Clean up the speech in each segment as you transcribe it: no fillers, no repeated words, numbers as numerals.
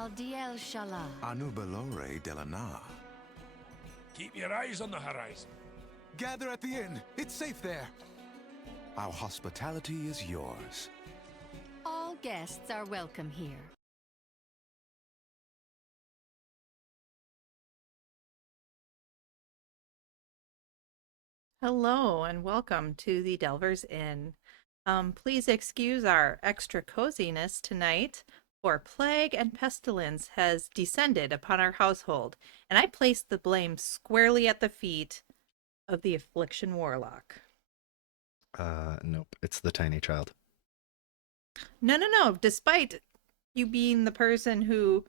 Aldiel Shala. Anubalore Delana. Keep your eyes on the horizon. Gather at the inn. It's safe there. Our hospitality is yours. All guests are welcome here. Hello and welcome to the Delvers Inn. Please excuse our extra coziness tonight, for plague and pestilence has descended upon our household, and I place the blame squarely at the feet of the Affliction Warlock. Nope, it's the tiny child. No. Despite you being the person who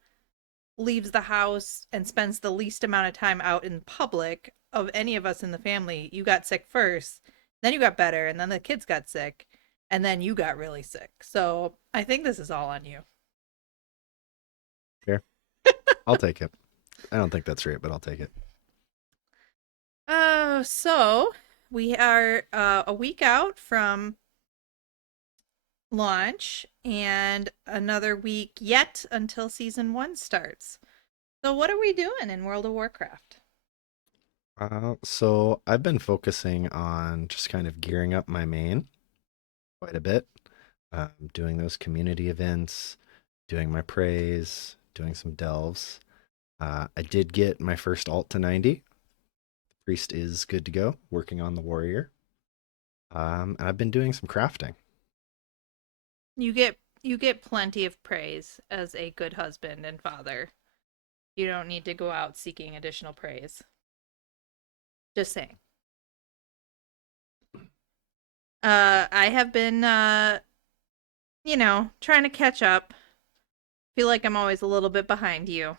leaves the house and spends the least amount of time out in public of any of us in the family, you got sick first, then you got better, and then the kids got sick, and then you got really sick. So I think this is all on you. Fair. I'll take it. I don't think that's right, but I'll take it. So we are a week out from launch and another week yet until season 1 starts. So what are we doing in World of Warcraft? So I've been focusing on just kind of gearing up my main quite a bit, doing those community events, doing my praise, doing some delves. I did get my first alt to 90. The priest is good to go, working on the warrior. And I've been doing some crafting. You get plenty of praise as a good husband and father. You don't need to go out seeking additional praise. Just saying. I have been trying to catch up. Feel like I'm always a little bit behind you.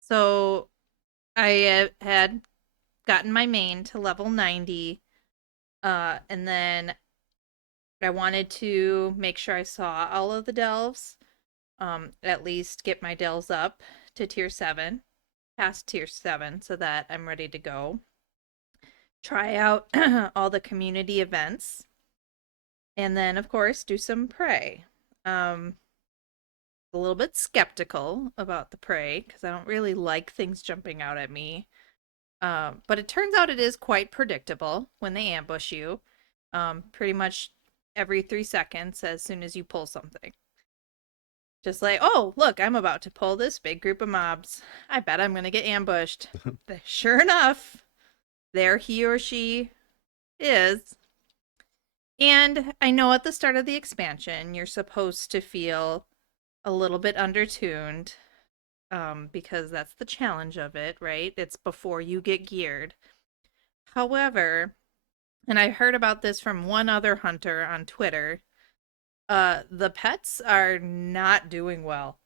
So I had gotten my main to level 90. And then I wanted to make sure I saw all of the delves. At least get my delves up to tier 7, past tier 7, so that I'm ready to go. Try out all the community events. And then, of course, do some prey. A little bit skeptical about the prey, because I don't really like things jumping out at me. But it turns out it is quite predictable when they ambush you. Pretty much every 3 seconds as soon as you pull something. Just like, oh, look, I'm about to pull this big group of mobs. I bet I'm going to get ambushed. Sure enough, there he or she is. And I know at the start of the expansion, you're supposed to feel a little bit undertuned, because that's the challenge of it, right? It's before you get geared. However, and I heard about this from one other hunter on Twitter, the pets are not doing well.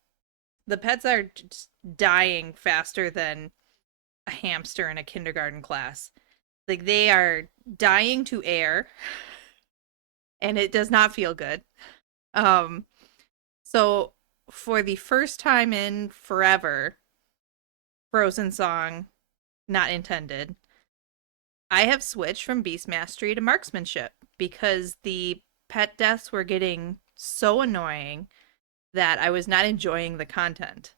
The pets are just dying faster than a hamster in a kindergarten class. Like, they are dying to air, and it does not feel good. So for the first time in forever, Frozen Song, not intended, I have switched from Beast Mastery to Marksmanship because the pet deaths were getting so annoying that I was not enjoying the content.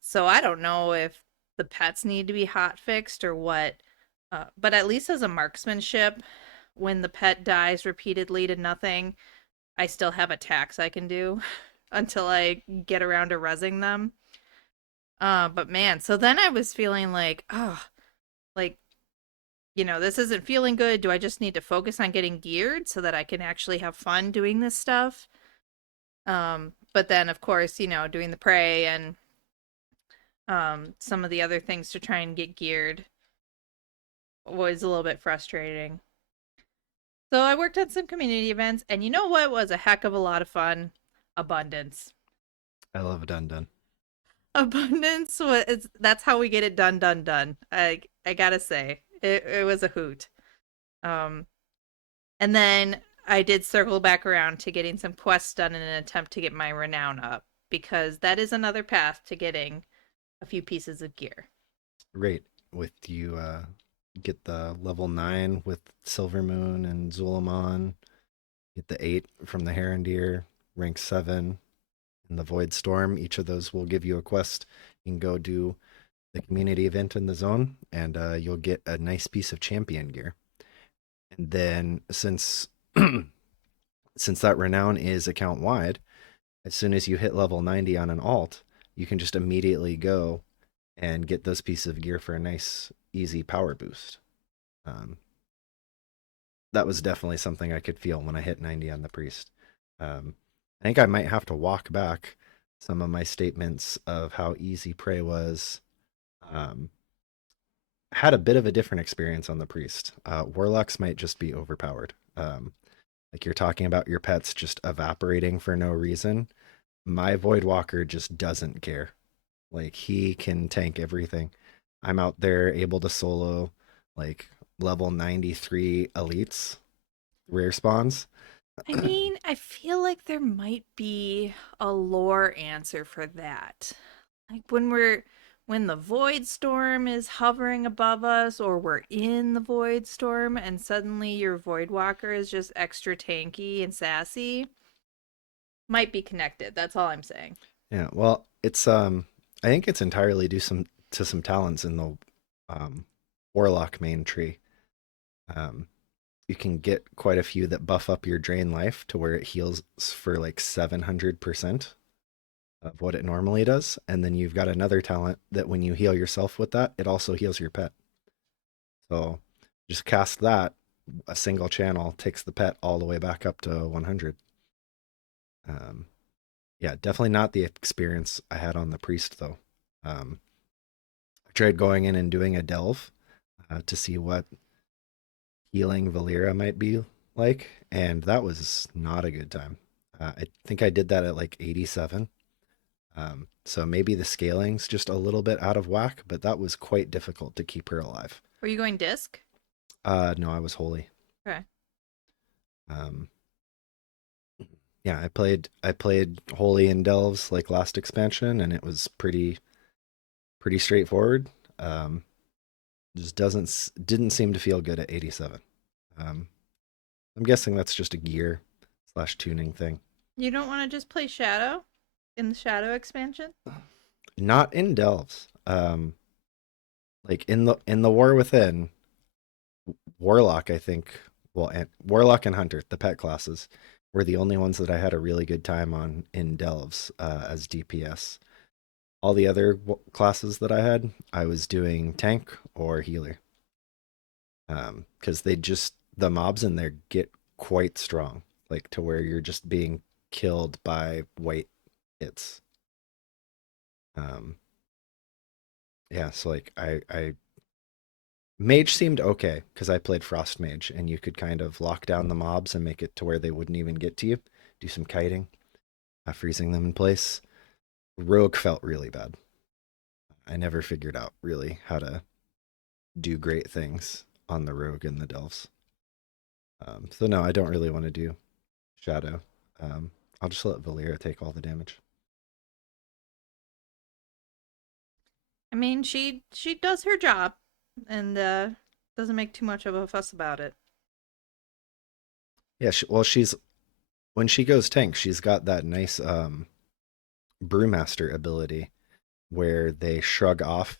So I don't know if the pets need to be hot fixed or what, but at least as a marksmanship, when the pet dies repeatedly to nothing, I still have attacks I can do until I get around to rezzing them. But man, so then I was feeling like, like, this isn't feeling good. Do I just need to focus on getting geared so that I can actually have fun doing this stuff? But then, of course, doing the prey and some of the other things to try and get geared was a little bit frustrating. So I worked on some community events, and you know what was a heck of a lot of fun? Abundance. I love a dun. Abundance was, that's how we get it done. I gotta say, it was a hoot. And then I did circle back around to getting some quests done in an attempt to get my renown up, because that is another path to getting a few pieces of gear. Right. With you get the level 9 with Silvermoon and Zulamon, get the 8 from the Herondeer, rank 7, and the Void Storm. Each of those will give you a quest. You can go do the community event in the zone, and you'll get a nice piece of champion gear. And then since since that renown is account wide, as soon as you hit level 90 on an alt, you can just immediately go and get those pieces of gear for a nice, easy power boost. That was definitely something I could feel when I hit 90 on the priest. I think I might have to walk back some of my statements of how easy prey was. Had a bit of a different experience on the priest. Warlocks might just be overpowered. Like you're talking about your pets just evaporating for no reason. My Voidwalker just doesn't care. Like he can tank everything. I'm out there able to solo like level 93 elites, rare spawns. I mean, I feel like there might be a lore answer for that. Like when the void storm is hovering above us, or we're in the void storm and suddenly your void walker is just extra tanky and sassy, might be connected. That's all I'm saying. Yeah, well, it's I think it's entirely due to some talents in the warlock main tree. You can get quite a few that buff up your drain life to where it heals for like 700% of what it normally does. And then you've got another talent that when you heal yourself with that, it also heals your pet. So just cast that, a single channel takes the pet all the way back up to 100. Yeah, definitely not the experience I had on the priest though. I tried going in and doing a delve to see what healing Valeera might be like, and that was not a good time. I think I did that at like 87. So maybe the scaling's just a little bit out of whack, but that was quite difficult to keep her alive. Were you going disc? No, I was holy. Okay. Yeah, I played holy in delves like last expansion, and it was pretty straightforward. Just didn't seem to feel good at 87. I'm guessing that's just a gear / tuning thing. You don't want to just play Shadow in the Shadow expansion? Not in delves. Like in the War Within, Warlock, I think, and Warlock and Hunter, the pet classes, were the only ones that I had a really good time on in delves as DPS. All the other classes that I had, I was doing tank or healer. Because the mobs in there get quite strong, like to where you're just being killed by white hits. Yeah, so like I mage seemed okay because I played frost mage, and you could kind of lock down the mobs and make it to where they wouldn't even get to you. Do some kiting, freezing them in place. Rogue felt really bad. I never figured out really how to do great things on the rogue in the delves. So no, I don't really want to do Shadow. I'll just let Valeera take all the damage. I mean, she does her job and doesn't make too much of a fuss about it. Yeah, when she goes tank, she's got that nice Brewmaster ability where they shrug off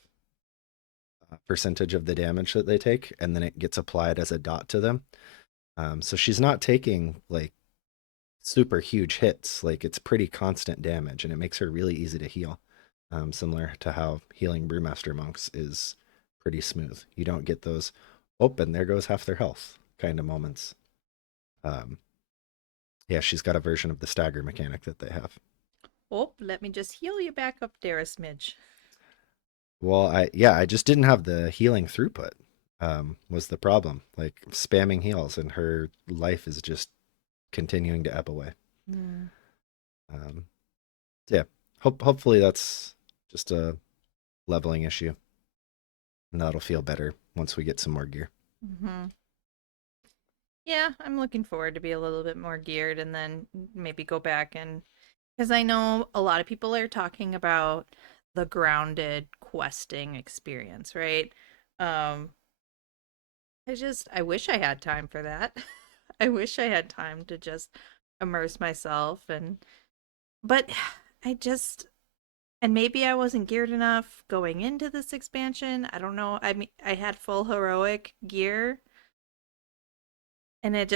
a percentage of the damage that they take, and then it gets applied as a dot to them. So she's not taking like super huge hits. Like it's pretty constant damage, and it makes her really easy to heal. Similar to how healing Brewmaster monks is pretty smooth. You don't get those, oh, and there goes half their health kind of moments. Yeah, she's got a version of the stagger mechanic that they have. Oh, let me just heal you back up there a smidge. Well, I just didn't have the healing throughput. Was the problem. Like spamming heals, and her life is just continuing to ebb away. Mm. Yeah, hopefully that's just a leveling issue, and that'll feel better once we get some more gear. Mm-hmm. Yeah, I'm looking forward to be a little bit more geared, and then maybe go back and, because I know a lot of people are talking about the grounded questing experience, right? I wish I had time for that. I wish I had time to just immerse myself, but I just, and maybe I wasn't geared enough going into this expansion. I don't know. I mean, I had full heroic gear, and it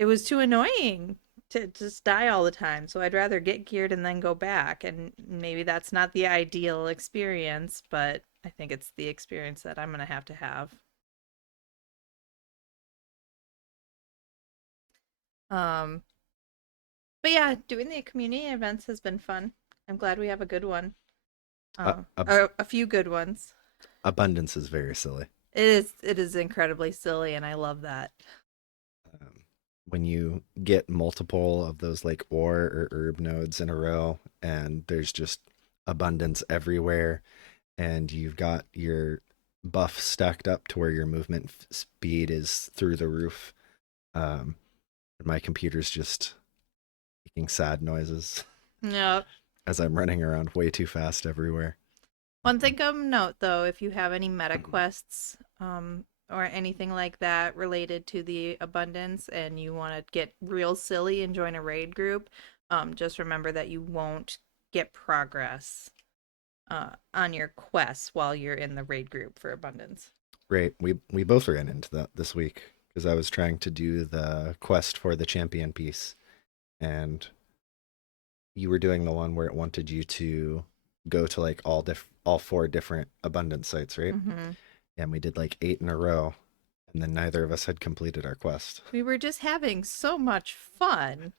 was too annoying to just die all the time. So I'd rather get geared and then go back. And maybe that's not the ideal experience, but I think it's the experience that I'm going to have to have. Um, but yeah, doing the community events has been fun. I'm glad we have a good one. Ab- Or a few good ones. Abundance is very silly. It is incredibly silly, and I love that. When you get multiple of those like ore or herb nodes in a row, and there's just abundance everywhere, and you've got your buff stacked up to where your movement speed is through the roof. Um, my computer's just making sad noises Yeah. as I'm running around way too fast everywhere. One thing of note, though, if you have any meta quests, or anything like that related to the abundance, and you want to get real silly and join a raid group, just remember that you won't get progress on your quests while you're in the raid group for abundance. Right. We both ran into that this week because I was trying to do the quest for the champion piece, and you were doing the one where it wanted you to go to like all 4 different abundance sites, right? Mm-hmm. And we did like 8 in a row, and then neither of us had completed our quest. We were just having so much fun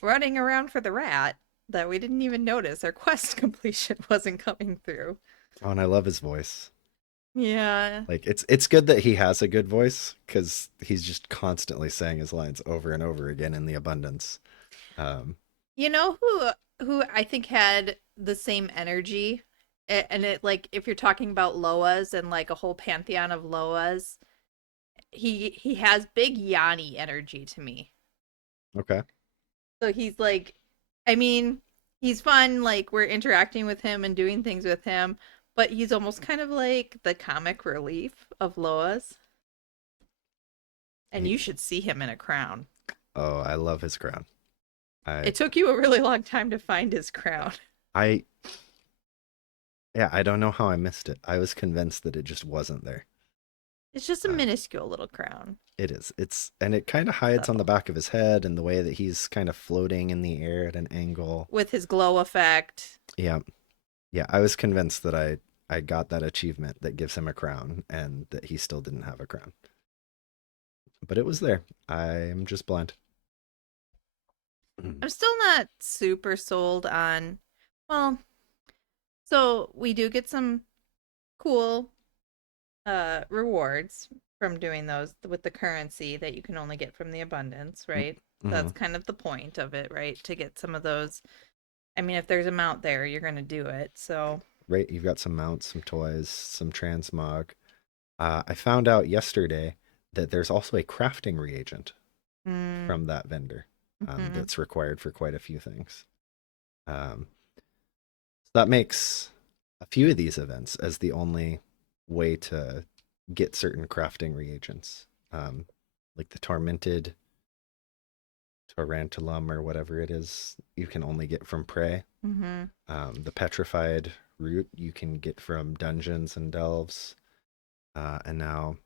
running around for the rat that we didn't even notice our quest completion wasn't coming through. Oh, and I love his voice. Yeah. Like it's good that he has a good voice because he's just constantly saying his lines over and over again in the abundance. You know who I think had the same energy, and it, like, if you're talking about Loas and like a whole pantheon of Loas, he has big Yanni energy to me. Okay. So he's like, I mean, he's fun, like we're interacting with him and doing things with him, but he's almost kind of like the comic relief of Loas. And you should see him in a crown. Oh, I love his crown. It took you a really long time to find his crown. I don't know how I missed it. I was convinced that it just wasn't there. It's just a minuscule little crown. It is. And it kind of hides on the back of his head and the way that he's kind of floating in the air at an angle. With his glow effect. Yeah. Yeah, I was convinced that I got that achievement that gives him a crown and that he still didn't have a crown. But it was there. I'm just blind. I'm still not super sold on, well, so we do get some cool rewards from doing those with the currency that you can only get from the abundance, right? Mm-hmm. That's kind of the point of it, right? To get some of those. I mean, if there's a mount there, you're going to do it. So right, you've got some mounts, some toys, some transmog. I found out yesterday that there's also a crafting reagent from that vendor that's required for quite a few things. So that makes a few of these events as the only way to get certain crafting reagents, like the tormented Tarantulam or whatever it is, you can only get from prey. The petrified root you can get from dungeons and delves, and now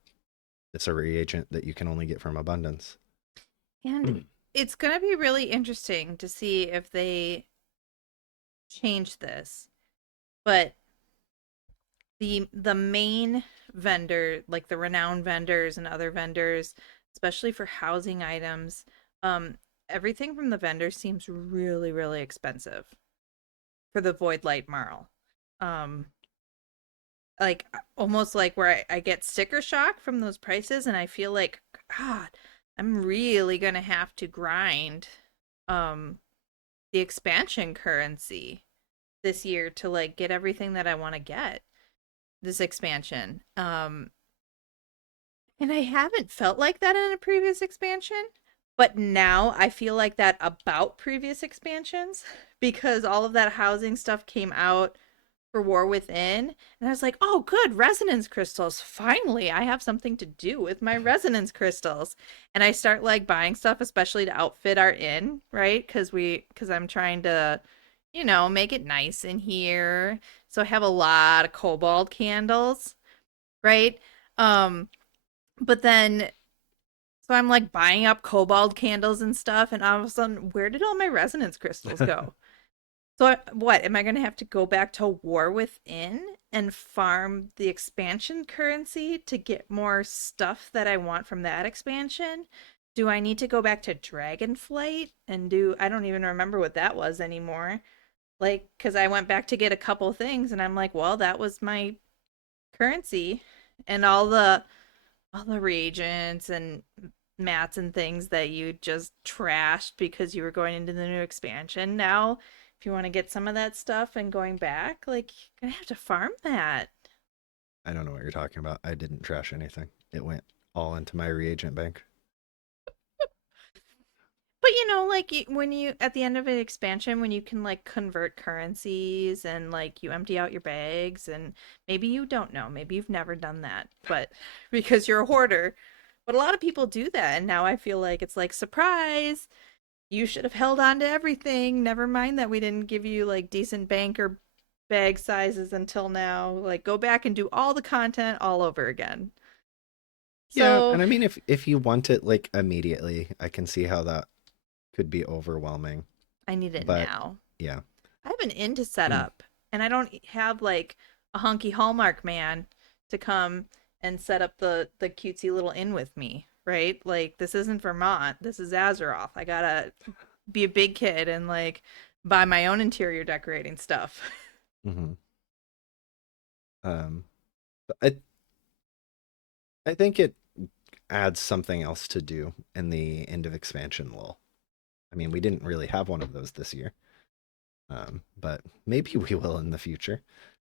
it's a reagent that you can only get from abundance. And it's going to be really interesting to see if they change this. But the main vendor, like the renowned vendors and other vendors, especially for housing items, everything from the vendor seems really, really expensive for the Void Light Marl. Like almost like where I get sticker shock from those prices, and I feel like, God, I'm really gonna have to grind the expansion currency this year to like get everything that I want to get this expansion. And I haven't felt like that in a previous expansion, but now I feel like that about previous expansions because all of that housing stuff came out for War Within, and I was like, oh good, resonance crystals, finally I have something to do with my resonance crystals. And I start like buying stuff, especially to outfit our inn, right? Because I'm trying to, make it nice in here. So I have a lot of cobalt candles, right? Um, but then so I'm like buying up cobalt candles and stuff, and all of a sudden, where did all my resonance crystals go? So what am I going to have to go back to War Within and farm the expansion currency to get more stuff that I want from that expansion? Do I need to go back to Dragonflight and do I don't even remember what that was anymore. Like cuz I went back to get a couple things and I'm like, well, that was my currency and all the reagents and mats and things that you just trashed because you were going into the new expansion. Now, if you want to get some of that stuff and going back, like you're gonna have to farm that. I don't know what you're talking about. I didn't trash anything. It went all into my reagent bank. But like when you at the end of an expansion, when you can like convert currencies and like you empty out your bags, and maybe you don't know, maybe you've never done that, but because you're a hoarder. But a lot of people do that, and now I feel like it's like surprise. You should have held on to everything. Never mind that we didn't give you like decent bank or bag sizes until now. Like go back and do all the content all over again. Yeah, So and I mean if you want it like immediately, I can see how that could be overwhelming. I need it But now. yeah. I have an inn to set up, and I don't have like a hunky Hallmark man to come and set up the cutesy little inn with me, right? Like this isn't Vermont. This is Azeroth. I gotta be a big kid and like buy my own interior decorating stuff. hmm but I think it adds something else to do in the end of expansion lull. I mean, we didn't really have one of those this year. But maybe we will in the future.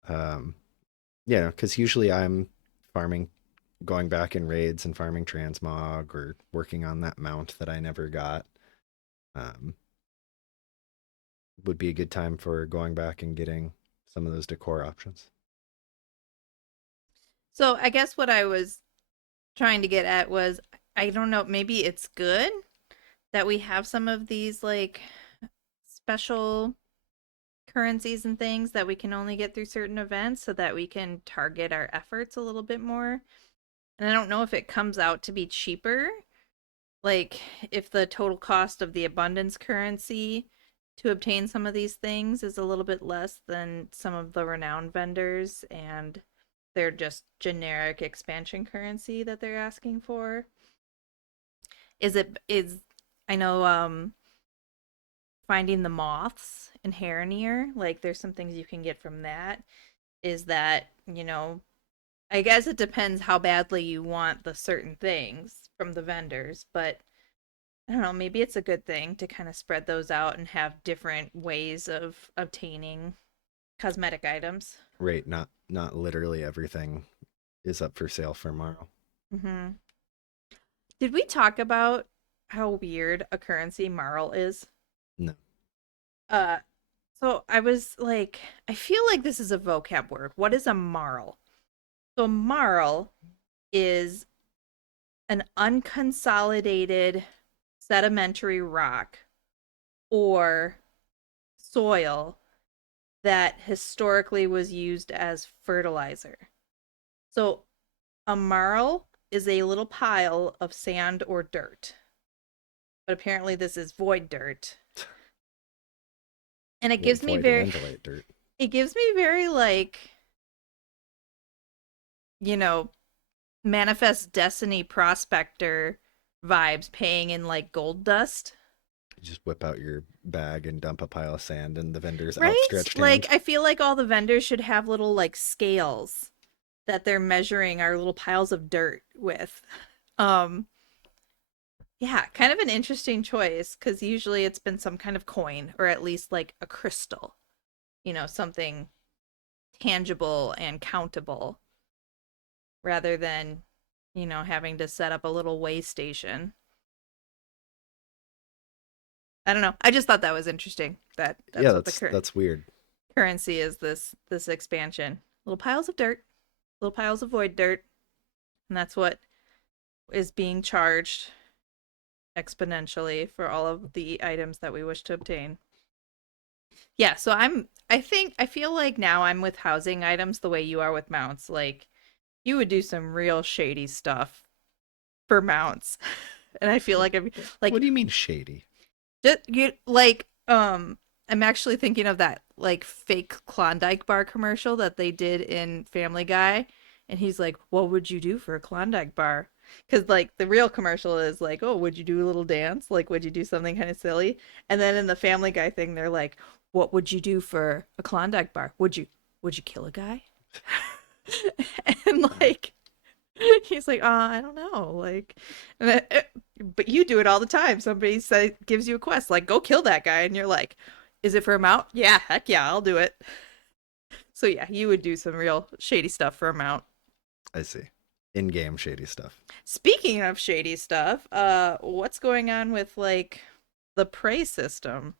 Um, yeah, because usually I'm farming, going back in raids and farming transmog or working on that mount that I never got. Um, would be a good time for going back and getting some of those decor options. So I guess what I was trying to get at was I don't know, maybe it's good that we have some of these like special currencies and things that we can only get through certain events so that we can target our efforts a little bit more. And I don't know if it comes out to be cheaper, like if the total cost of the abundance currency to obtain some of these things is a little bit less than some of the renowned vendors and their just generic expansion currency that they're asking for. Is I know finding the moths in Harrenir, like there's some things you can get from that. Is that, I guess it depends how badly you want the certain things from the vendors, but I don't know, maybe it's a good thing to kind of spread those out and have different ways of obtaining cosmetic items. Right, not literally everything is up for sale for tomorrow. Hmm. Did we talk about how weird a currency marl is? No. Uh, so I was like, I feel like this is a vocab word. What is a marl? So marl is an unconsolidated sedimentary rock or soil that historically was used as fertilizer. So a marl is a little pile of sand or dirt. But apparently this is void dirt. And it Well, gives me void very and light dirt. it gives me very like, you know, Manifest Destiny prospector vibes paying in like gold dust. You just whip out your bag and dump a pile of sand in the vendor's Right? outstretched Like hand. I feel like all the vendors should have little like scales that they're measuring our little piles of dirt with. Um yeah, kind of an interesting choice cuz usually it's been some kind of coin or at least like a crystal. Something tangible and countable rather than, having to set up a little way station. I don't know. I just thought that was interesting. That's Yeah, what the that's weird. currency is this expansion. Little piles of dirt, little piles of void dirt, and that's what is being charged exponentially for all of the items that we wish to obtain. Yeah, so I feel like now I'm with housing items the way you are with mounts. Like you would do some real shady stuff for mounts. And I feel like I'm What like do you mean shady? just you like I'm actually thinking of that like fake Klondike bar commercial that they did in Family Guy, and he's like, "What would you do for a Klondike bar?" Because like the real commercial is like, "Oh, would you do a little dance? Like, would you do something kind of silly?" And then in the Family Guy thing, they're like, "What would you do for a Klondike bar? Would you kill a guy?" And like he's like, I don't know, like, but you do it all the time. Somebody gives you a quest, like, go kill that guy, and you're like, is it for a mount? Yeah, heck yeah, I'll do it. So yeah, you would do some real shady stuff for a mount. I see. In-game shady stuff. Speaking of shady stuff, what's going on with like the prey system?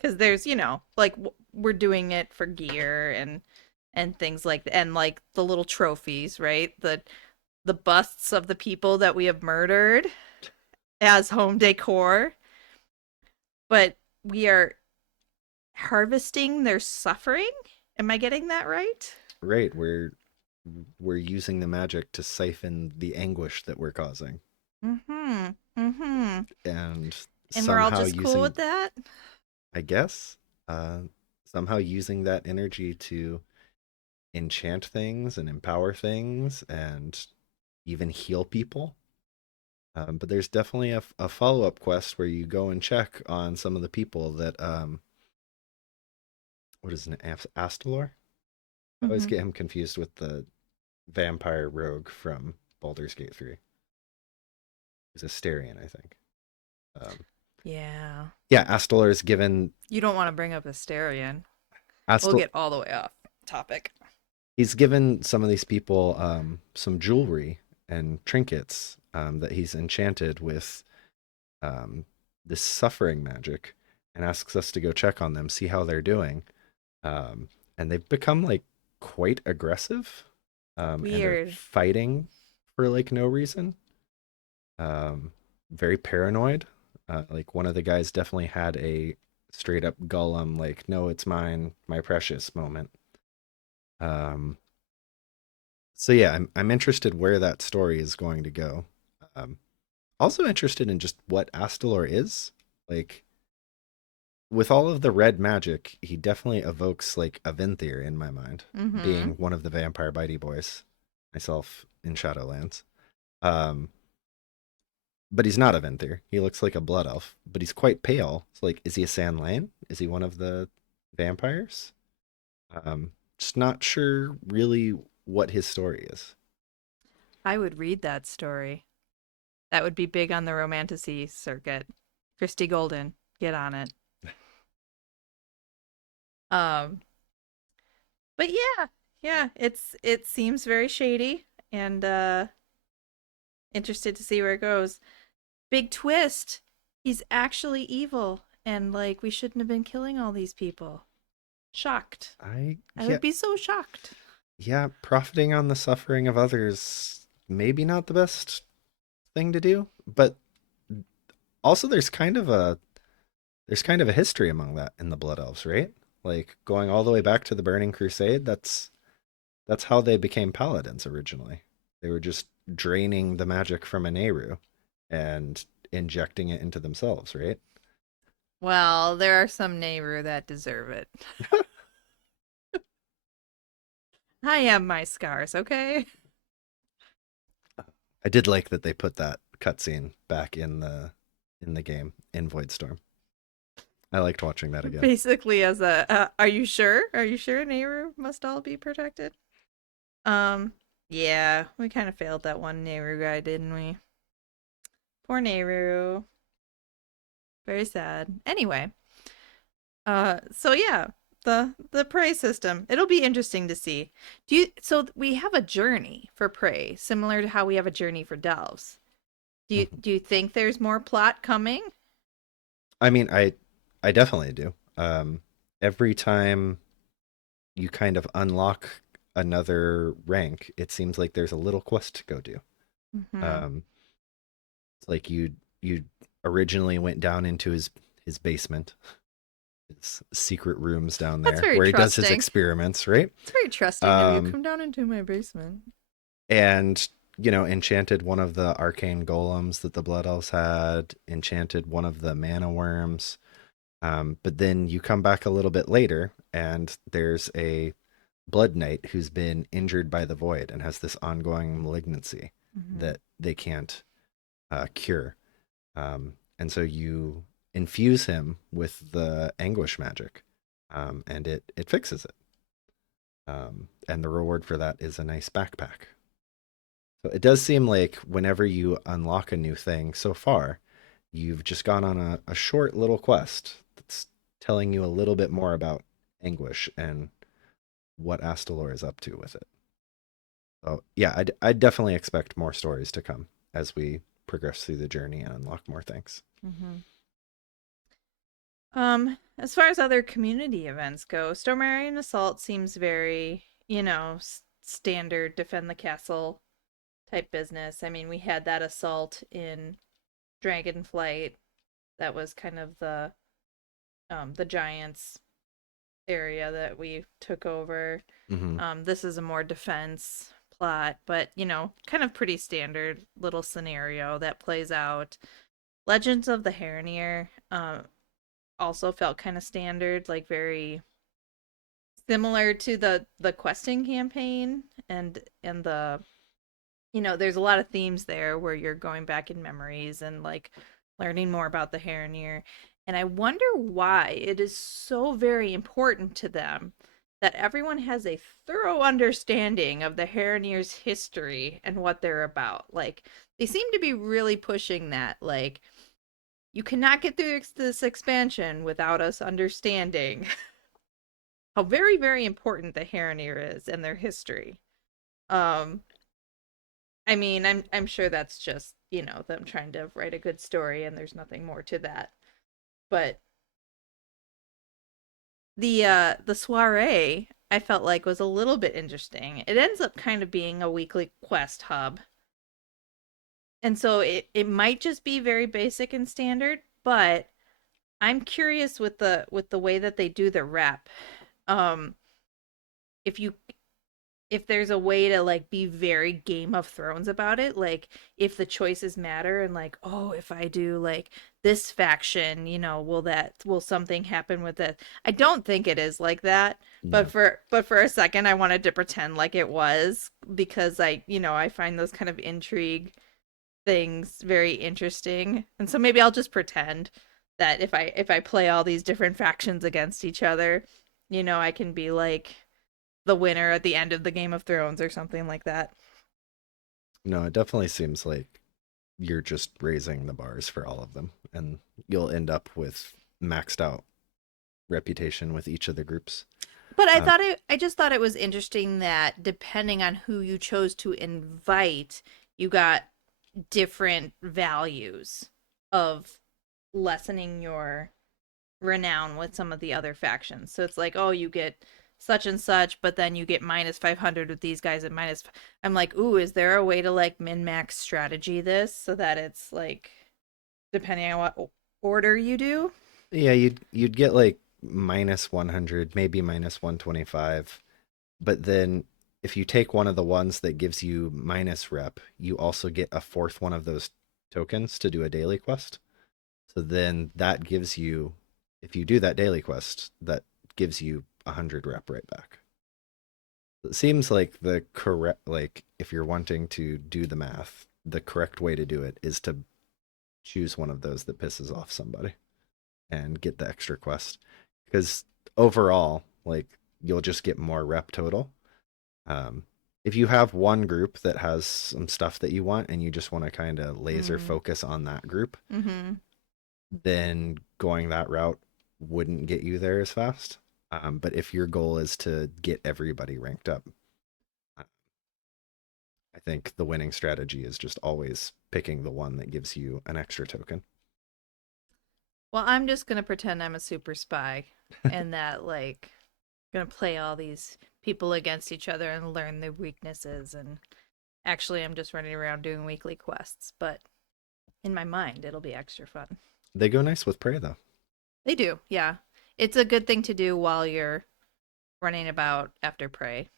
Because there's, like we're doing it for gear and things like and like the little trophies, right? The busts of the people that we have murdered as home decor, but we are harvesting their suffering. Am I getting that right? Right, we're using the magic to siphon the anguish that we're causing. Mm-hmm. Mm-hmm. And And we're all somehow just cool using, with that? I guess, somehow using that energy to enchant things and empower things and even heal people. But there's definitely a follow-up quest where you go and check on some of the people that what is it, Astalor? I always Mm-hmm. get him confused with the vampire rogue from Baldur's Gate 3. He's Astarion, I think. Um, Yeah. yeah, Astalor is given You don't want to bring up Asterion. We'll Astal get all the way off topic. he's given some of these people some jewelry and trinkets that he's enchanted with this suffering magic and asks us to go check on them, see how they're doing. And they've become like quite aggressive and are Weird. fighting for like no reason. Very paranoid. Like one of the guys definitely had a straight up Gollum, like, no, it's mine, my precious moment. Um, so yeah, I'm interested where that story is going to go. Um, Also interested in just what Astalor is. Like with all of the red magic, he definitely evokes like a Venthyr in my mind, Mm-hmm. being one of the vampire bitey boys, myself in Shadowlands. Um, but he's not a Venthyr. He looks like a blood elf, but he's quite pale. So like, is he a Sandlane? Is he one of the vampires? Just not sure really what his story is. I would read that story. That would be big on the romantasy circuit. Christy Golden, get on it. Um, but yeah, yeah, it seems very shady and interested to see where it goes. Big twist. He's actually evil and like we shouldn't have been killing all these people. Shocked. I I yeah would be so shocked. yeah, profiting on the suffering of others maybe not the best thing to do, but also there's kind of a history among that in the Blood Elves, right? Like going all the way back to the Burning Crusade, that's how they became paladins originally. They were just draining the magic from a Nehru and injecting it into themselves, right? Well, there are some Nehru that deserve it. I am my scars, okay? I did like that they put that cutscene back in the game in Voidstorm. I liked watching that again. Basically, as a, are you sure? Are you sure Nehru must all be protected? Um, yeah, we kind of failed that one Nehru guy, didn't we? Poor Nehru. Very sad. Anyway, so yeah, the prey system. It'll be interesting to see. So we have a journey for prey, similar to how we have a journey for delves. Do you think there's more plot coming? I mean, I definitely do. Every time you kind of unlock another rank, it seems like there's a little quest to go do. Mm-hmm. Um, it's like you originally went down into his basement, his secret rooms down That's there very where he does his trusting. experiments, right? It's very trusting of you. Um, Come down into my basement. and enchanted one of the arcane golems that the blood elves had, enchanted one of the mana worms. But then you come back a little bit later and there's a blood knight who's been injured by the void and has this ongoing malignancy that they can't cure. And so you infuse him with the anguish magic, and it fixes it. And the reward for that is a nice backpack. So it does seem like whenever you unlock a new thing so far, you've just gone on a short little quest that's telling you a little bit more about Anguish and what Astalor is up to with it. So yeah, I'd definitely expect more stories to come as we progress through the journey and unlock more things. As far as other community events go, Stormarian Assault seems very, standard defend the castle type business. I mean, we had that assault in Dragonflight. That was kind of the giants area that we took over. This is a more defense plot, but kind of pretty standard little scenario that plays out. Legends of the Heronir also felt kind of standard, like very similar to the questing campaign, and the there's a lot of themes there where you're going back in memories and like learning more about the Heronir. And I wonder why it is so very important to them that everyone has a thorough understanding of the Heronir's history and what they're about. Like, they seem to be really pushing that. Like, you cannot get through this expansion without us understanding how very, very important the Heronir is and their history. I mean, I'm sure that's just, them trying to write a good story and there's nothing more to that. But the soiree I felt like was a little bit interesting. It ends up kind of being a weekly quest hub. And so it might just be very basic and standard, but I'm curious with the way that they do the rep. If there's a way to like be very Game of Thrones about it, like if the choices matter and like, oh, if I do like this faction, will something happen with it? I don't think it is like that. No. But for a second I wanted to pretend like it was, because I find those kind of intrigue things very interesting. And so maybe I'll just pretend that if I play all these different factions against each other, I can be like the winner at the end of the Game of Thrones or something like that. No, it definitely seems like you're just raising the bars for all of them, and you'll end up with maxed out reputation with each of the groups. But I just thought it was interesting that depending on who you chose to invite, you got different values of lessening your renown with some of the other factions. So it's like, oh, you get such and such, but then you get minus 500 with these guys at minus. I'm like, ooh, is there a way to like min-max strategy this so that it's like depending on what order you do? Yeah, you'd get like minus 100, maybe minus 125, but then if you take one of the ones that gives you minus rep, you also get a fourth one of those tokens to do a daily quest. So then that gives you, if you do that daily quest, that gives you 100 rep right back. It seems like the correct, like if you're wanting to do the math, the correct way to do it is to choose one of those that pisses off somebody and get the extra quest. Because overall, like, you'll just get more rep total. If you have one group that has some stuff that you want and you just want to kind of laser focus on that group, then going that route wouldn't get you there as fast. But if your goal is to get everybody ranked up, I think the winning strategy is just always picking the one that gives you an extra token. Well, I'm just going to pretend I'm a super spy and that, like, going to play all these people against each other and learn their weaknesses. And actually, I'm just running around doing weekly quests. But in my mind, it'll be extra fun. They go nice with prey, though. They do, yeah. It's a good thing to do while you're running about after prey.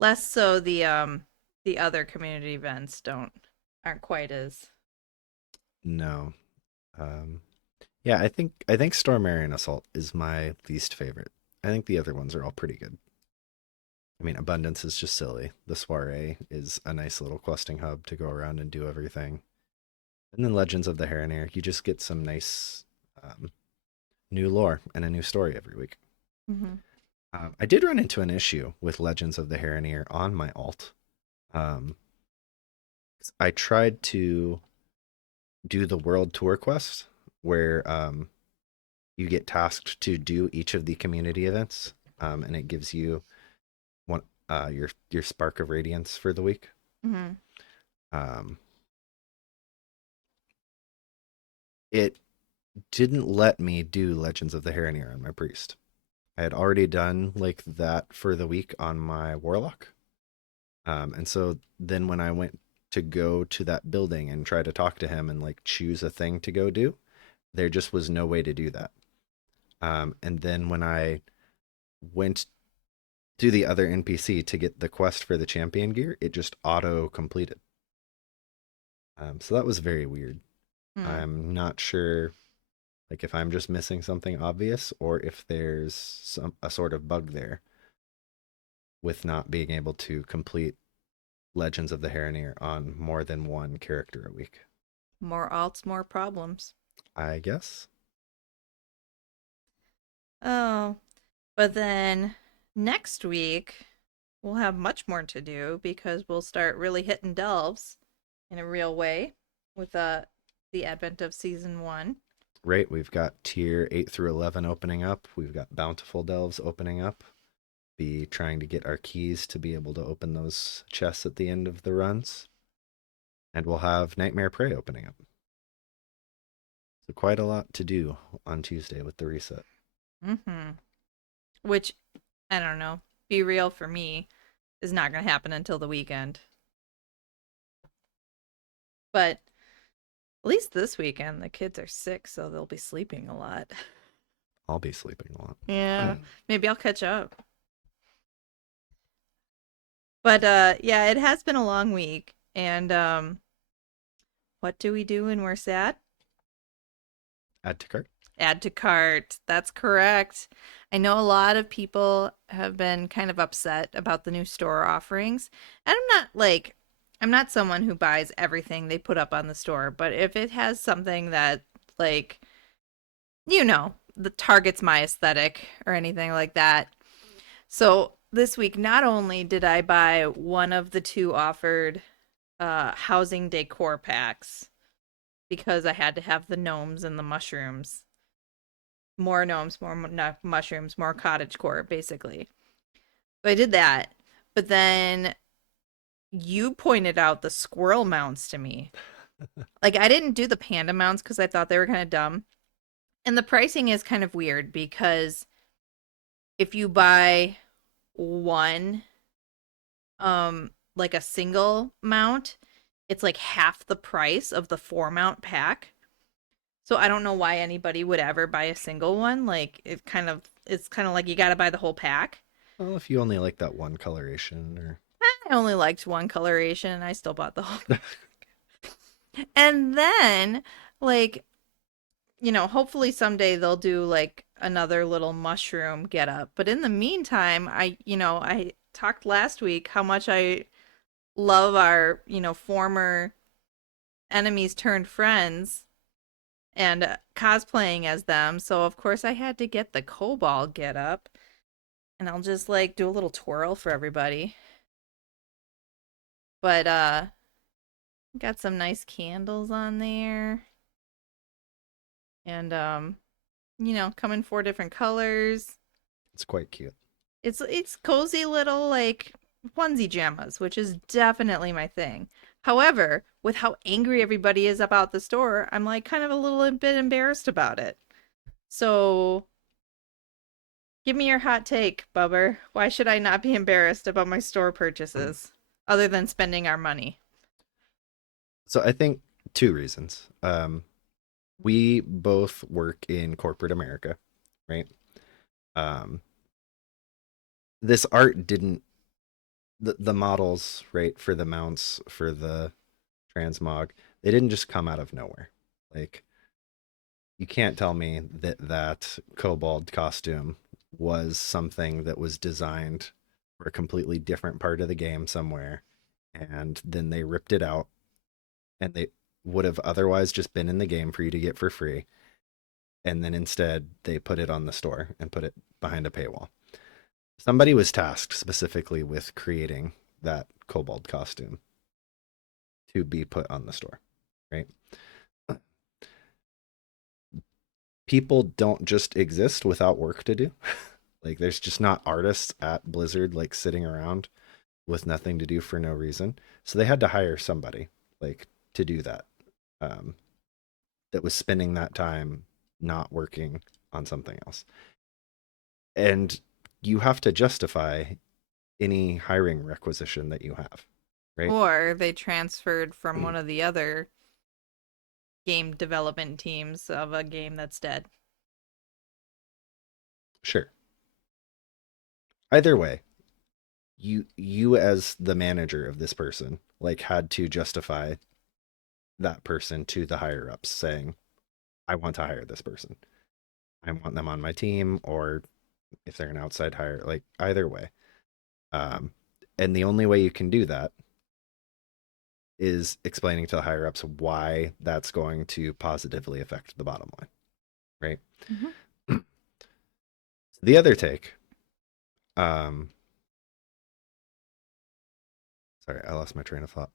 Less so the other community events aren't quite as No. Um, yeah, I think Stormarian Assault is my least favorite. I think the other ones are all pretty good. I mean, Abundance is just silly. The Soiree is a nice little questing hub to go around and do everything. And then Legends of the Heronir, you just get some nice new lore and a new story every week. mm-hmm. I did run into an issue with Legends of the Heronir on my alt. I tried to do the world tour quest where you get tasked to do each of the community events, and it gives you one your spark of radiance for the week. Mm-hmm. It didn't let me do Legends of the Heronir on my priest. I had already done like that for the week on my warlock. And so then when I went to go to that building and try to talk to him and like choose a thing to go do, there just was no way to do that. And then when I went to the other NPC to get the quest for the champion gear, it just auto completed. So that was very weird. I'm not sure like if I'm just missing something obvious or if there's a sort of bug there with not being able to complete Legends of the Heronir on more than one character a week. More alts, more problems. I guess. Oh, but then next week we'll have much more to do because we'll start really hitting delves in a real way with the advent of season 1. Right, we've got tier 8 through 11 opening up. We've got bountiful delves opening up. Be trying to get our keys to be able to open those chests at the end of the runs. And we'll have Nightmare Prey opening up. So quite a lot to do on Tuesday with the reset. Mm-hmm. Which, I don't know, be real for me, is not going to happen until the weekend. But at least this weekend, the kids are sick, so they'll be sleeping a lot. I'll be sleeping a lot. Yeah, maybe I'll catch up. But yeah, it has been a long week. And what do we do when we're sad? Add to cart. Add to cart. That's correct. I know a lot of people have been kind of upset about the new store offerings. And I'm not someone who buys everything they put up on the store, but if it has something that like the targets my aesthetic or anything like that. So this week, not only did I buy one of the 2 offered housing decor packs because I had to have the gnomes and the mushrooms. More gnomes, more mushrooms, more cottagecore, basically. So I did that. But then you pointed out the squirrel mounts to me. Like, I didn't do the panda mounts because I thought they were kind of dumb. And the pricing is kind of weird because if you buy one, like a single mount, it's like half the price of the 4 mount pack. So I don't know why anybody would ever buy a single one. Like it's kind of like you got to buy the whole pack. Well, if you only like that one coloration or I only liked one coloration and I still bought the whole. And then like hopefully someday they'll do like another little mushroom get up. But in the meantime, I talked last week how much I love our, former enemies turned friends and cosplaying as them. So of course I had to get the kobold get up. And I'll just like do a little twirl for everybody. But got some nice candles on there. And come in 4 different colors. it's quite cute. It's cozy little like onesie jammas, which is definitely my thing. However, with how angry everybody is about the store, I'm like kind of a little bit embarrassed about it. So give me your hot take, Bubber. Why should I not be embarrassed about my store purchases other than spending our money? So I think 2 reasons. we both work in corporate America, right? Um, this art didn't the models, right, for the mounts for the transmog, they didn't just come out of nowhere. Like, you can't tell me that that kobold costume was something that was designed for a completely different part of the game somewhere, and then they ripped it out, and they would have otherwise just been in the game for you to get for free, and then instead they put it on the store and put it behind a paywall. Somebody was tasked specifically with creating that kobold costume to be put on the store, right? People don't just exist without work to do. Like, there's just not artists at Blizzard like sitting around with nothing to do for no reason. So they had to hire somebody like to do that. Um, that was spending that time not working on something else. And you have to justify any hiring requisition that you have, right? Or they transferred from one of the other game development teams of a game that's dead. Sure. Either way, you as the manager of this person like had to justify that person to the higher ups saying, I want to hire this person. I want them on my team, or if they're an outside hire, like either way. And the only way you can do that is explaining to the higher ups why that's going to positively affect the bottom line, right? Mm-hmm. The other take, sorry, I lost my train of thought.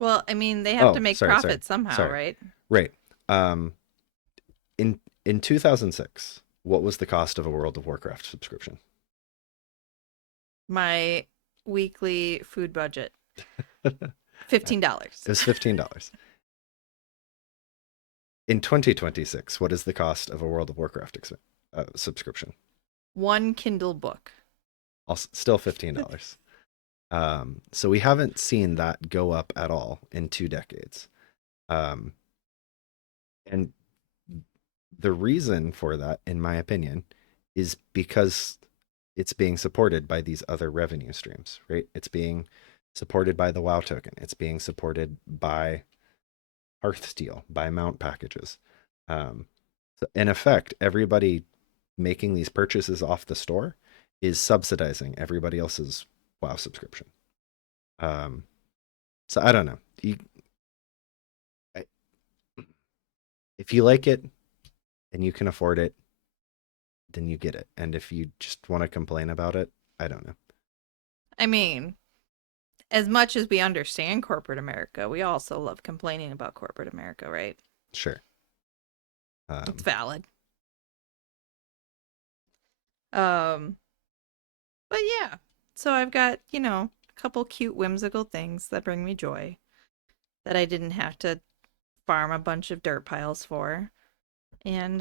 Well, I mean, they have to make sorry, profit somehow, sorry. right? Right. In 2006, what was the cost of a World of Warcraft subscription? My weekly food budget. It $15. was $15. In 2026, what is the cost of a World of Warcraft subscription? One Kindle book. Also, still $15. So we haven't seen that go up at all in 2 decades. And the reason for that, in my opinion, is because it's being supported by these other revenue streams, right? It's being supported by the WoW token. It's being supported by Hearthsteel, by mount packages. So in effect, everybody making these purchases off the store is subsidizing everybody else's WoW subscription. So I don't know. If you like it and you can afford it, then you get it. And if you just want to complain about it, I don't know. I mean, as much as we understand corporate America, we also love complaining about corporate America, right? Sure. It's valid. But yeah. So I've got, a couple cute whimsical things that bring me joy that I didn't have to farm a bunch of dirt piles for. And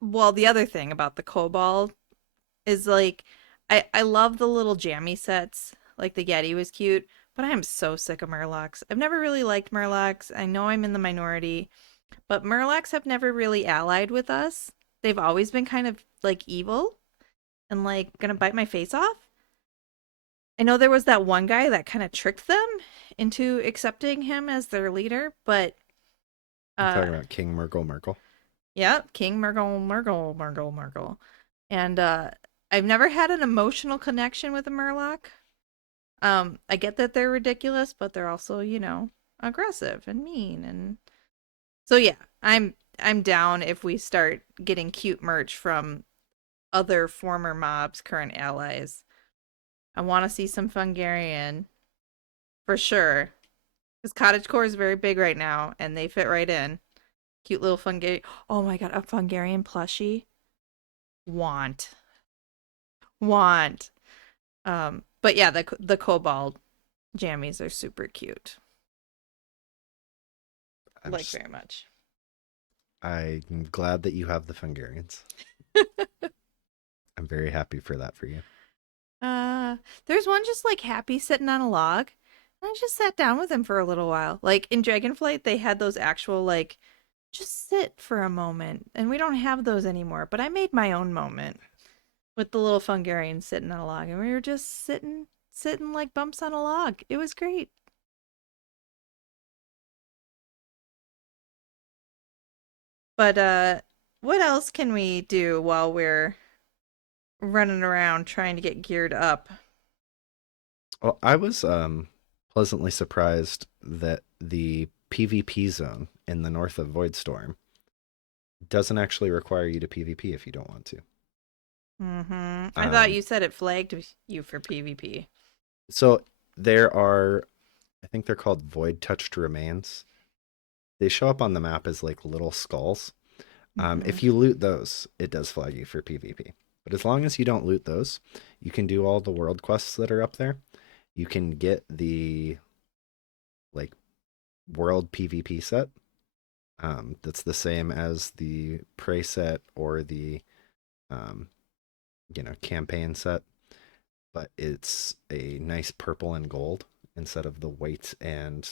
well, the other thing about the Kobold is like I love the little jammy sets. Like the Yeti was cute, but I am so sick of Murlocs. I've never really liked Murlocs. I know I'm in the minority, but Murlocs have never really allied with us. They've always been kind of like evil and like gonna bite my face off. I know there was that one guy that kind of tricked them into accepting him as their leader, but I'm talking about King Murgle. yeah, King Murgle. And I've never had an emotional connection with a Murloc. I get that they're ridiculous, but they're also, aggressive and mean, and so yeah, I'm down if we start getting cute merch from other former mobs, current allies. I want to see some Fungarian for sure, because Cottagecore is very big right now, and they fit right in. Cute little Fungarian. Oh my god, a Fungarian plushie. Want. But yeah, the Kobold jammies are super cute. Very much. I'm glad that you have the Fungarians. I'm very happy for that for you. There's one just like happy sitting on a log. I just sat down with him for a little while. Like in Dragonflight, they had those actual like just sit for a moment, and we don't have those anymore. But I made my own moment with the little Fungarian sitting on a log, and we were just sitting like bumps on a log. It was great. But what else can we do while we're running around trying to get geared up? Well, I was pleasantly surprised that the PvP zone in the north of Voidstorm doesn't actually require you to PvP if you don't want to. Mm-hmm. I thought you said it flagged you for PvP. So there are, I think they're called void touched remains. They show up on the map as like little skulls. If you loot those, it does flag you for PvP. But as long as you don't loot those, you can do all the world quests that are up there. You can get the like world PvP set. That's the same as the prey set or the campaign set, but it's a nice purple and gold instead of the white and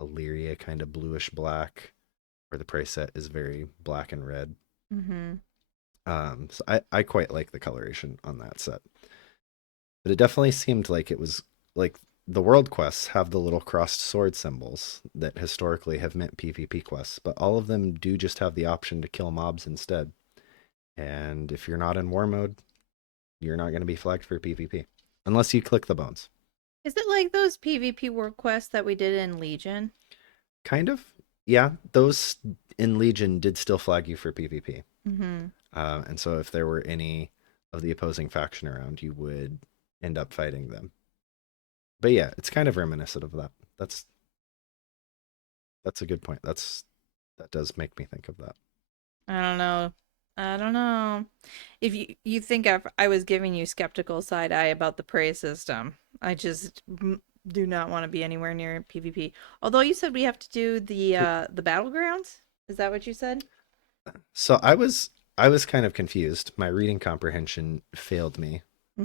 Illyria kind of bluish black, where the prey set is very black and red. Mm-hmm. So I quite like the coloration on that set, but it definitely seemed like it was like the world quests have the little crossed sword symbols that historically have meant PvP quests, but all of them do just have the option to kill mobs instead. And if you're not in war mode, you're not going to be flagged for PvP unless you click the bones. Is it like those PvP world quests that we did in Legion? Kind of. Yeah, those in Legion did still flag you for PvP. Mm-hmm. And so if there were any of the opposing faction around, you would end up fighting them. But yeah, it's kind of reminiscent of that. That's a good point. That does make me think of that. I don't know. If you think I was giving you skeptical side eye about the prey system, I just do not want to be anywhere near PvP. Although you said we have to do the battlegrounds. Is that what you said? So I was kind of confused. My reading comprehension failed me,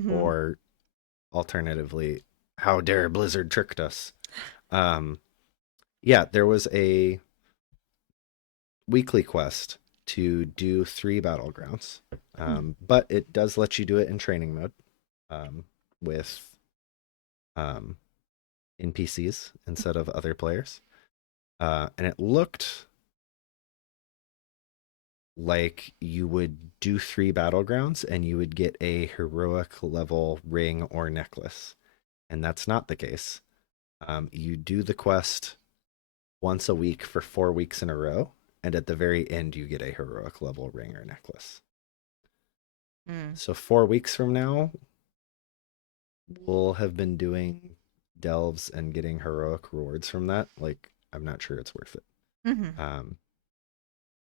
or alternatively, how dare Blizzard tricked us? Yeah, there was a weekly quest to do 3 battlegrounds, but it does let you do it in training mode with NPCs instead of other players, and it looked like you would do 3 battlegrounds and you would get a heroic level ring or necklace, and that's not the case. You do the quest once a week for 4 weeks in a row, and at the very end you get a heroic level ring or necklace. So 4 weeks from now we'll have been doing delves and getting heroic rewards from that. Like, I'm not sure it's worth it.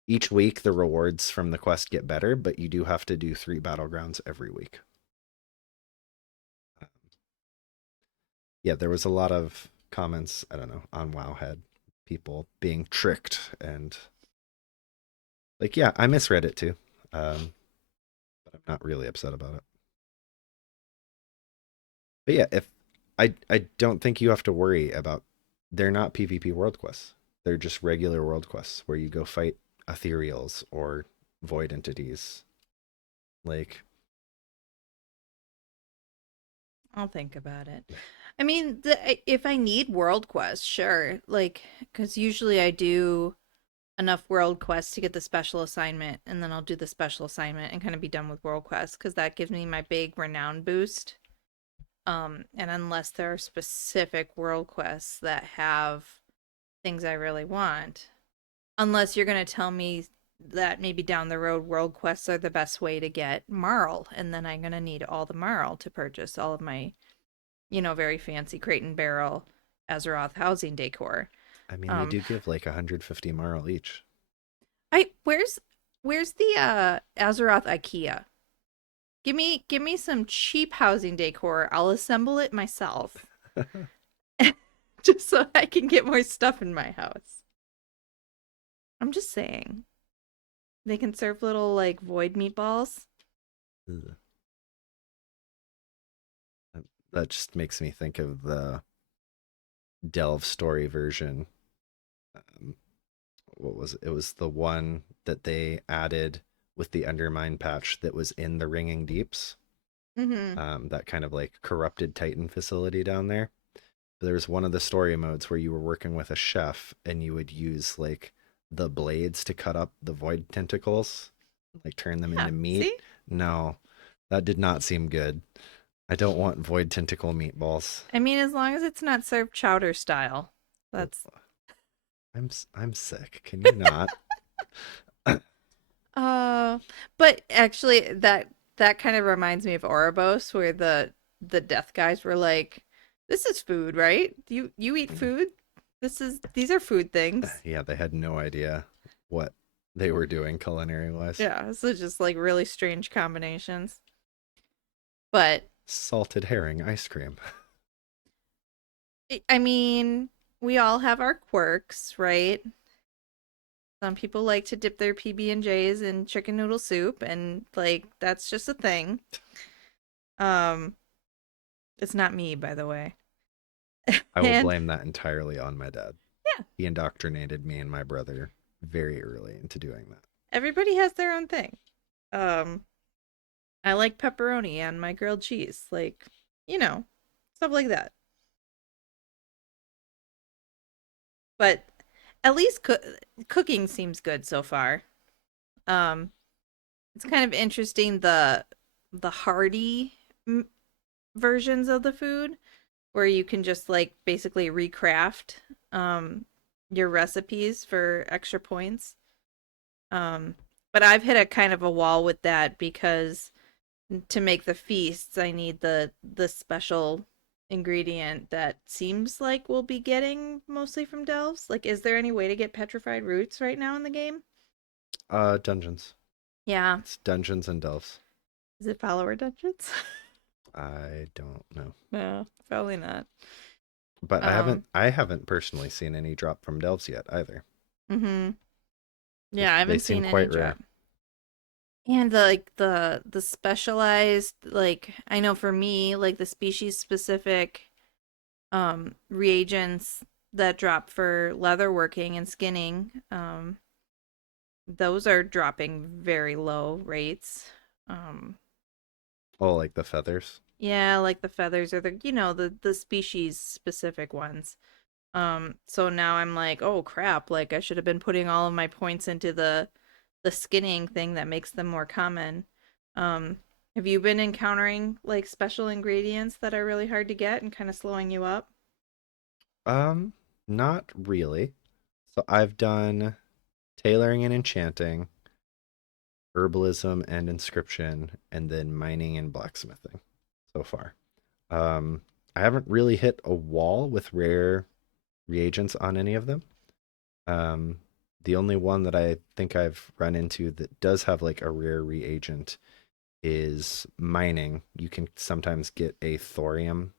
Each week the rewards from the quest get better, but you do have to do 3 battlegrounds every week. Yeah, there was a lot of comments, I don't know, on Wowhead, people being tricked, and like, yeah, I misread it too, but I'm not really upset about it. But yeah, if I don't think you have to worry about, they're not PvP world quests. They're just regular world quests where you go fight ethereals or void entities. Like, I'll think about it. I mean, if I need world quests, sure. Like, because usually I do enough world quests to get the special assignment, and then I'll do the special assignment and kind of be done with world quests, because that gives me my big renown boost. And unless there are specific world quests that have things I really want, unless you're going to tell me that maybe down the road world quests are the best way to get Marl, and then I'm going to need all the Marl to purchase all of my, very fancy crate and barrel Azeroth housing decor. I mean, they do give like 150 Marl each. Where's the Azeroth IKEA? Give me some cheap housing decor. I'll assemble it myself. Just so I can get more stuff in my house. I'm just saying. They can serve little like void meatballs. Ugh. that just makes me think of the Delve story version. What was it? It was the one that they added with the Undermine patch that was in the Ringing Deeps. That kind of like corrupted Titan facility down there. There's one of the story modes where you were working with a chef and you would use like the blades to cut up the void tentacles, like turn them into meat. See? No, that did not seem good. I don't want void tentacle meatballs. I mean, as long as it's not served chowder style. That's I'm sick. Can you not? but actually that kind of reminds me of Ouroboros, where the death guys were like, "This is food, right? You eat food? These are food things." Yeah, they had no idea what they were doing culinary wise. Yeah, so just like really strange combinations. But Salted herring ice cream. I mean, we all have our quirks, right? Some people like to dip their PB&Js in chicken noodle soup, and like that's just a thing. It's not me, by the way. I will And- blame that entirely on my dad. Yeah. He indoctrinated me and my brother very early into doing that. Everybody has their own thing. I like pepperoni on my grilled cheese, like, stuff like that. But at least cooking seems good so far. It's kind of interesting the hearty versions of the food, where you can just like basically recraft your recipes for extra points. But I've hit a kind of a wall with that, because to make the feasts I need the special ingredient that seems like we'll be getting mostly from Delves. Like, is there any way to get petrified roots right now in the game? Dungeons. Yeah. It's dungeons and delves. Is it follower dungeons? I don't know. No, probably not. But I haven't personally seen any drop from delves yet either. Mm-hmm. Yeah, I haven't They seen seem any quite rare. drop. And the specialized, like, I know for me, like the species specific reagents that drop for leatherworking and skinning, those are dropping very low rates. Oh, like the feathers? Yeah, like the feathers, or the species specific ones. So now I'm like, oh crap, like I should have been putting all of my points into the skinning thing that makes them more common. Have you been encountering like special ingredients that are really hard to get and kind of slowing you up? Not really. So I've done tailoring and enchanting, herbalism and inscription, and then mining and blacksmithing so far. I haven't really hit a wall with rare reagents on any of them. The only one that I think I've run into that does have like a rare reagent is mining. You can sometimes get a thorium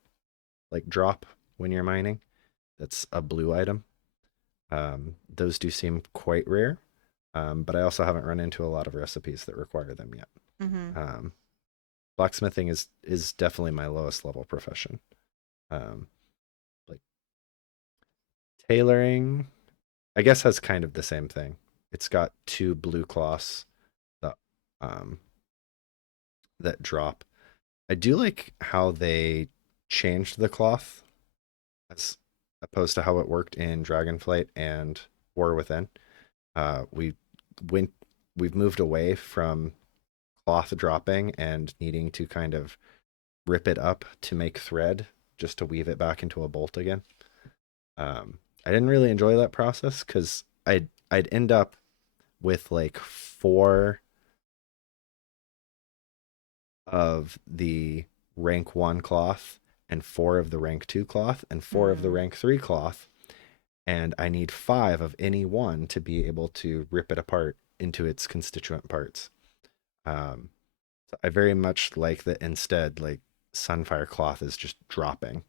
like drop when you're mining. That's a blue item. Those do seem quite rare. But I also haven't run into a lot of recipes that require them yet. Mm-hmm. Blacksmithing is definitely my lowest level profession. Like tailoring, I guess, has kind of the same thing. It's got 2 blue cloths that drop. I do like how they changed the cloth as opposed to how it worked in Dragonflight and War Within. We've moved away from cloth dropping and needing to kind of rip it up to make thread just to weave it back into a bolt again. I didn't really enjoy that process because I'd end up with like 4 of the rank 1 cloth and 4 of the rank 2 cloth and 4 of the rank 3 cloth, and I need 5 of any one to be able to rip it apart into its constituent parts. So I very much like that instead, like Sunfire cloth is just dropping,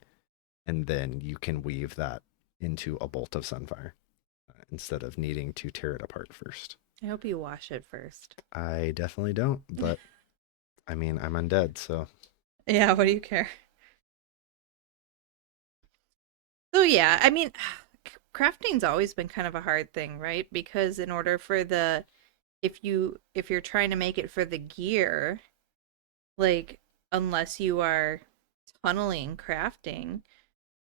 and then you can weave that into a bolt of Sunfire instead of needing to tear it apart first. I hope you wash it first. I definitely don't, but I mean, I'm undead, so Yeah, what do you care? So yeah, I mean, crafting's always been kind of a hard thing, right? Because in order for the if you're trying to make it for the gear, like unless you are tunneling crafting,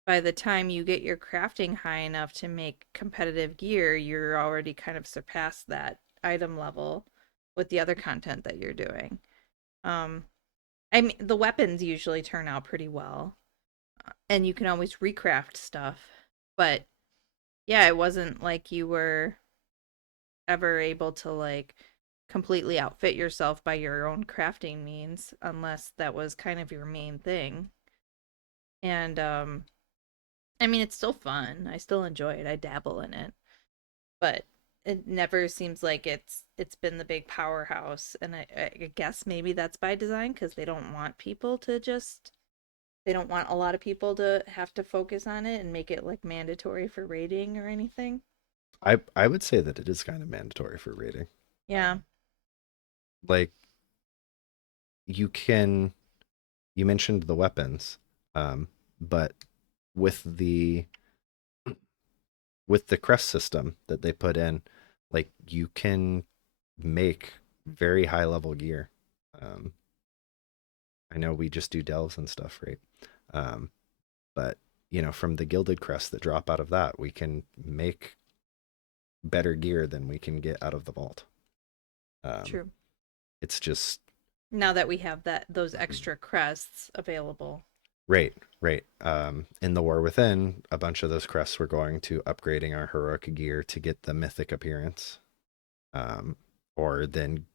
by the time you get your crafting high enough to make competitive gear, you're already kind of surpassed that item level with the other content that you're doing. Um, I mean, the weapons usually turn out pretty well, and you can always recraft stuff. But yeah, it wasn't like you were ever able to like completely outfit yourself by your own crafting means, unless that was kind of your main thing. And I mean, it's still fun. I still enjoy it. I dabble in it, but it never seems like it's been the big powerhouse. And I guess maybe that's by design because they don't want people to just they don't want a lot of people to have to focus on it and make it like mandatory for rating or anything. I would say that it is kind of mandatory for rating. Yeah. Like you can you mentioned the weapons, but with the with the crest system that they put in, like you can make very high level gear. Um, I know we just do delves and stuff, right? Um, but you know, from the gilded crests that drop out of that, we can make better gear than we can get out of the vault. True. It's just Now that we have those extra crests available. right, right. In the War Within, a bunch of those crests were going to upgrading our heroic gear to get the mythic appearance. Or then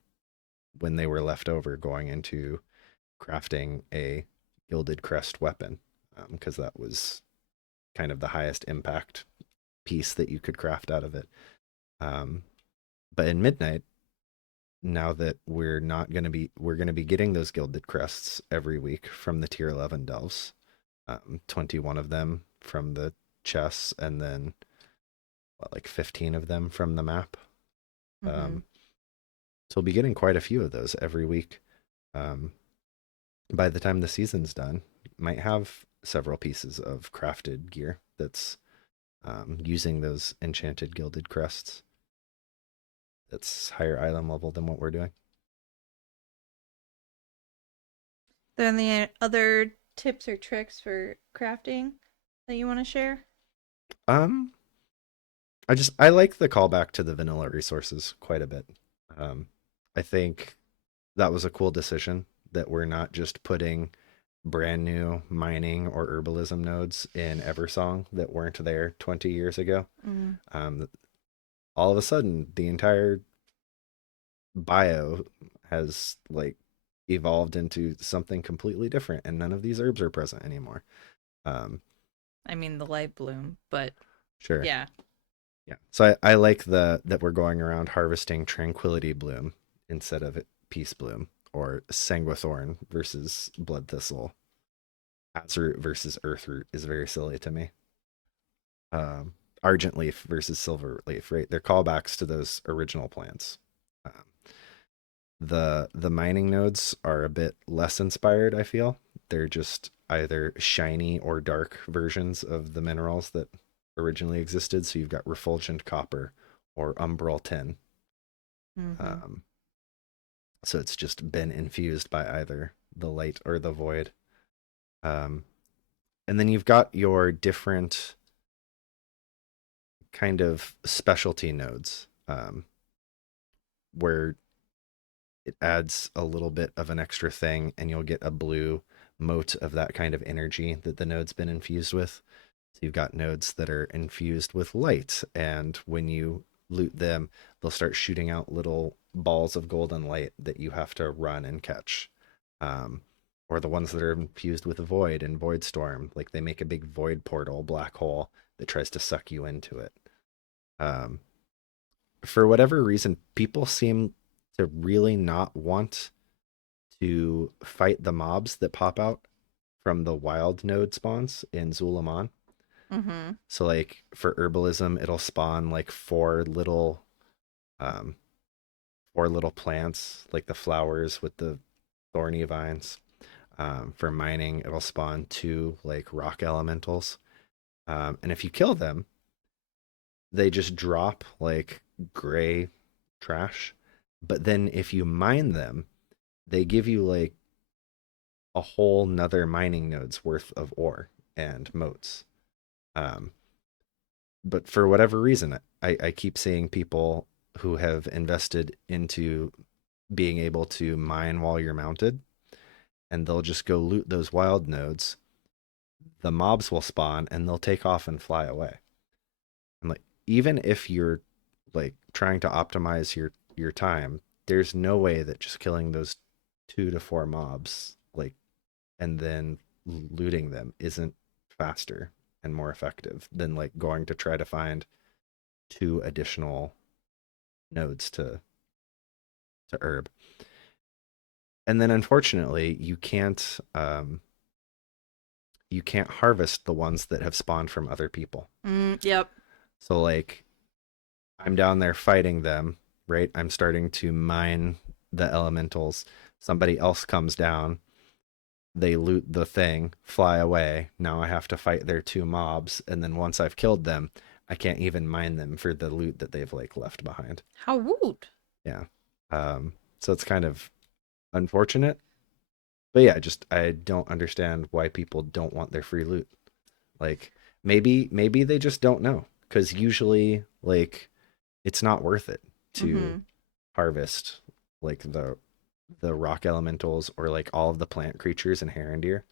when they were left over, going into crafting a gilded crest weapon, because that was kind of the highest impact piece that you could craft out of it. But in Midnight, now that we're not going to be, we're going to be getting those gilded crests every week from the tier 11 delves, 21 of them from the chests, and then like 15 of them from the map. So we'll be getting quite a few of those every week. By the time the season's done, might have several pieces of crafted gear that's using those enchanted gilded crests. That's higher item level than what we're doing. Are there any other tips or tricks for crafting that you want to share? I like the callback to the vanilla resources quite a bit. I think that was a cool decision that we're not just putting brand new mining or herbalism nodes in Eversong that weren't there 20 years ago. All of a sudden, the entire bio has like evolved into something completely different, and none of these herbs are present anymore. I mean, the light bloom, but Sure. yeah. Yeah. So I like that we're going around harvesting Tranquility Bloom instead of Peace Bloom, or Sanguithorn versus Blood Thistle. Azroot versus Earthroot is very silly to me. Argent Leaf versus Silver Leaf, right? They're callbacks to those original plants. The mining nodes are a bit less inspired, I feel. They're just either shiny or dark versions of the minerals that originally existed. So you've got Refulgent Copper or Umbral Tin. So it's just been infused by either the light or the void. And then you've got your different kind of specialty nodes, where it adds a little bit of an extra thing, and you'll get a blue mote of that kind of energy that the node's been infused with. So you've got nodes that are infused with light, and when you loot them, they'll start shooting out little balls of golden light that you have to run and catch. Or the ones that are infused with void and void storm, like they make a big void portal, black hole that tries to suck you into it. For whatever reason, people seem to really not want to fight the mobs that pop out from the wild node spawns in Zulaman. So like for herbalism, it'll spawn like four little plants, like the flowers with the thorny vines. For mining, it'll spawn two like rock elementals. And if you kill them, they just drop like gray trash. But then if you mine them, they give you like a whole nother mining node's worth of ore and motes. Um, but for whatever reason, I keep seeing people who have invested into being able to mine while you're mounted, and they'll just go loot those wild nodes. The mobs will spawn and they'll take off and fly away. I'm like, even if you're like trying to optimize your time, there's no way that just killing those 2 to 4 mobs like and then looting them isn't faster and more effective than like going to try to find 2 additional nodes to herb. And then unfortunately, you can't harvest the ones that have spawned from other people. Yep. So like I'm down there fighting them, right? I'm starting to mine the elementals. Somebody else comes down, they loot the thing, fly away. Now I have to fight their 2 mobs, and then once I've killed them, I can't even mine them for the loot that they've like left behind. How rude. Yeah. So it's kind of unfortunate. But yeah, just I don't understand why people don't want their free loot. Like maybe they just don't know, cuz usually like it's not worth it to harvest like the rock elementals or like all of the plant creatures in Herondir.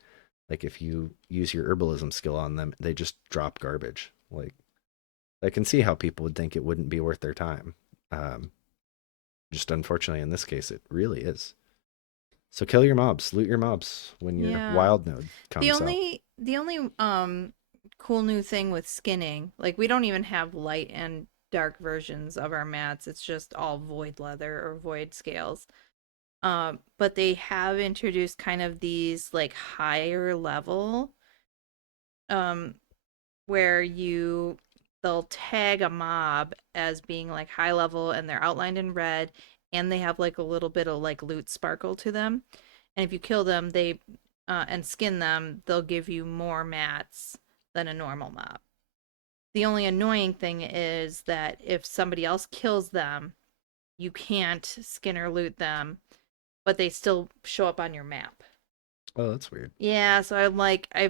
Like if you use your herbalism skill on them, they just drop garbage. Like I can see how people would think it wouldn't be worth their time. Just unfortunately in this case it really is. So kill your mobs, loot your mobs when your wild node comes The only cool new thing with skinning, like we don't even have light and dark versions of our mats. It's just all void leather or void scales. But they have introduced kind of these like higher level where they'll tag a mob as being like high level and they're outlined in red and they have like a little bit of like loot sparkle to them. And if you kill them, they and skin them, they'll give you more mats than a normal mob. The only annoying thing is that if somebody else kills them, you can't skin or loot them, but they still show up on your map. Oh, that's weird. Yeah, so I've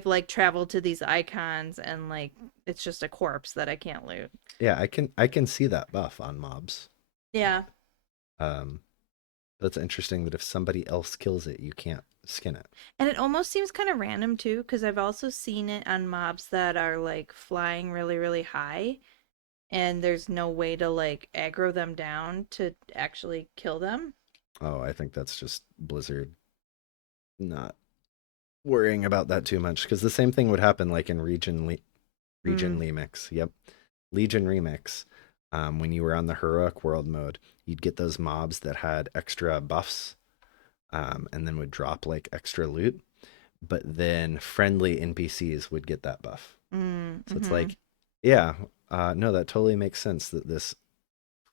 like traveled to these icons and like it's just a corpse that I can't loot. Yeah, I can see that buff on mobs. Yeah. That's interesting that if somebody else kills it, you can't skin it. And it almost seems kind of random too, because I've also seen it on mobs that are like flying really, really high, and there's no way to like aggro them down to actually kill them. Oh, I think that's just Blizzard not worrying about that too much, because the same thing would happen like in Region Remix. Yep, Legion Remix. When you were on the heroic world mode, you'd get those mobs that had extra buffs, and then would drop like extra loot. But then friendly NPCs would get that buff. So it's like, yeah, no, that totally makes sense that this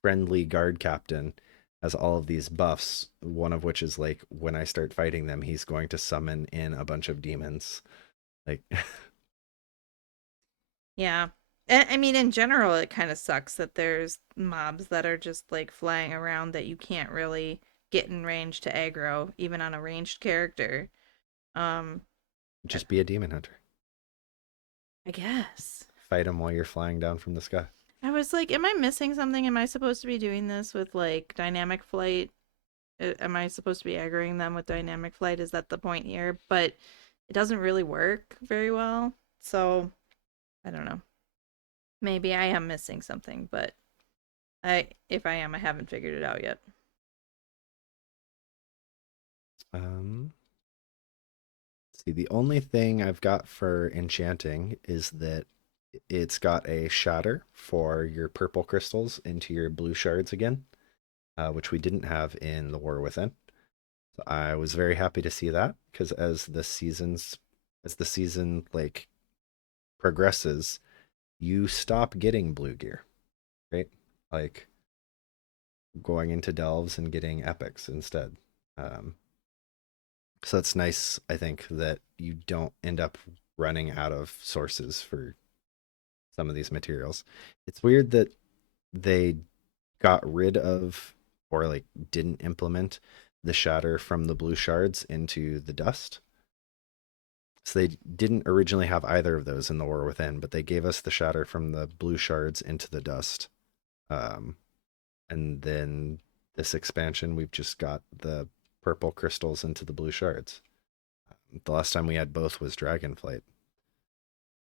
friendly guard captain has all of these buffs. One of which is like when I start fighting them, he's going to summon in a bunch of demons. Like, yeah. I mean, in general, it kind of sucks that there's mobs that are just like flying around that you can't really get in range to aggro, even on a ranged character. Just be a demon hunter. I guess. Fight them while you're flying down from the sky. I was like, am I missing something? Am I supposed to be doing this with like dynamic flight? Am I supposed to be aggroing them with dynamic flight? Is that the point here? But it doesn't really work very well. So I don't know. Maybe I am missing something, but if I am, I haven't figured it out yet. See, the only thing I've got for enchanting is that it's got a shatter for your purple crystals into your blue shards again, which we didn't have in the War Within. So I was very happy to see that, because as the season like progresses, you stop getting blue gear, right? Like going into delves and getting epics instead. So it's nice, I think, that you don't end up running out of sources for some of these materials. It's weird that they got rid of or like didn't implement the shatter from the blue shards into the dust. So they didn't originally have either of those in the War Within, but they gave us the shatter from the blue shards into the dust. And then this expansion, we've just got the purple crystals into the blue shards. The last time we had both was Dragonflight.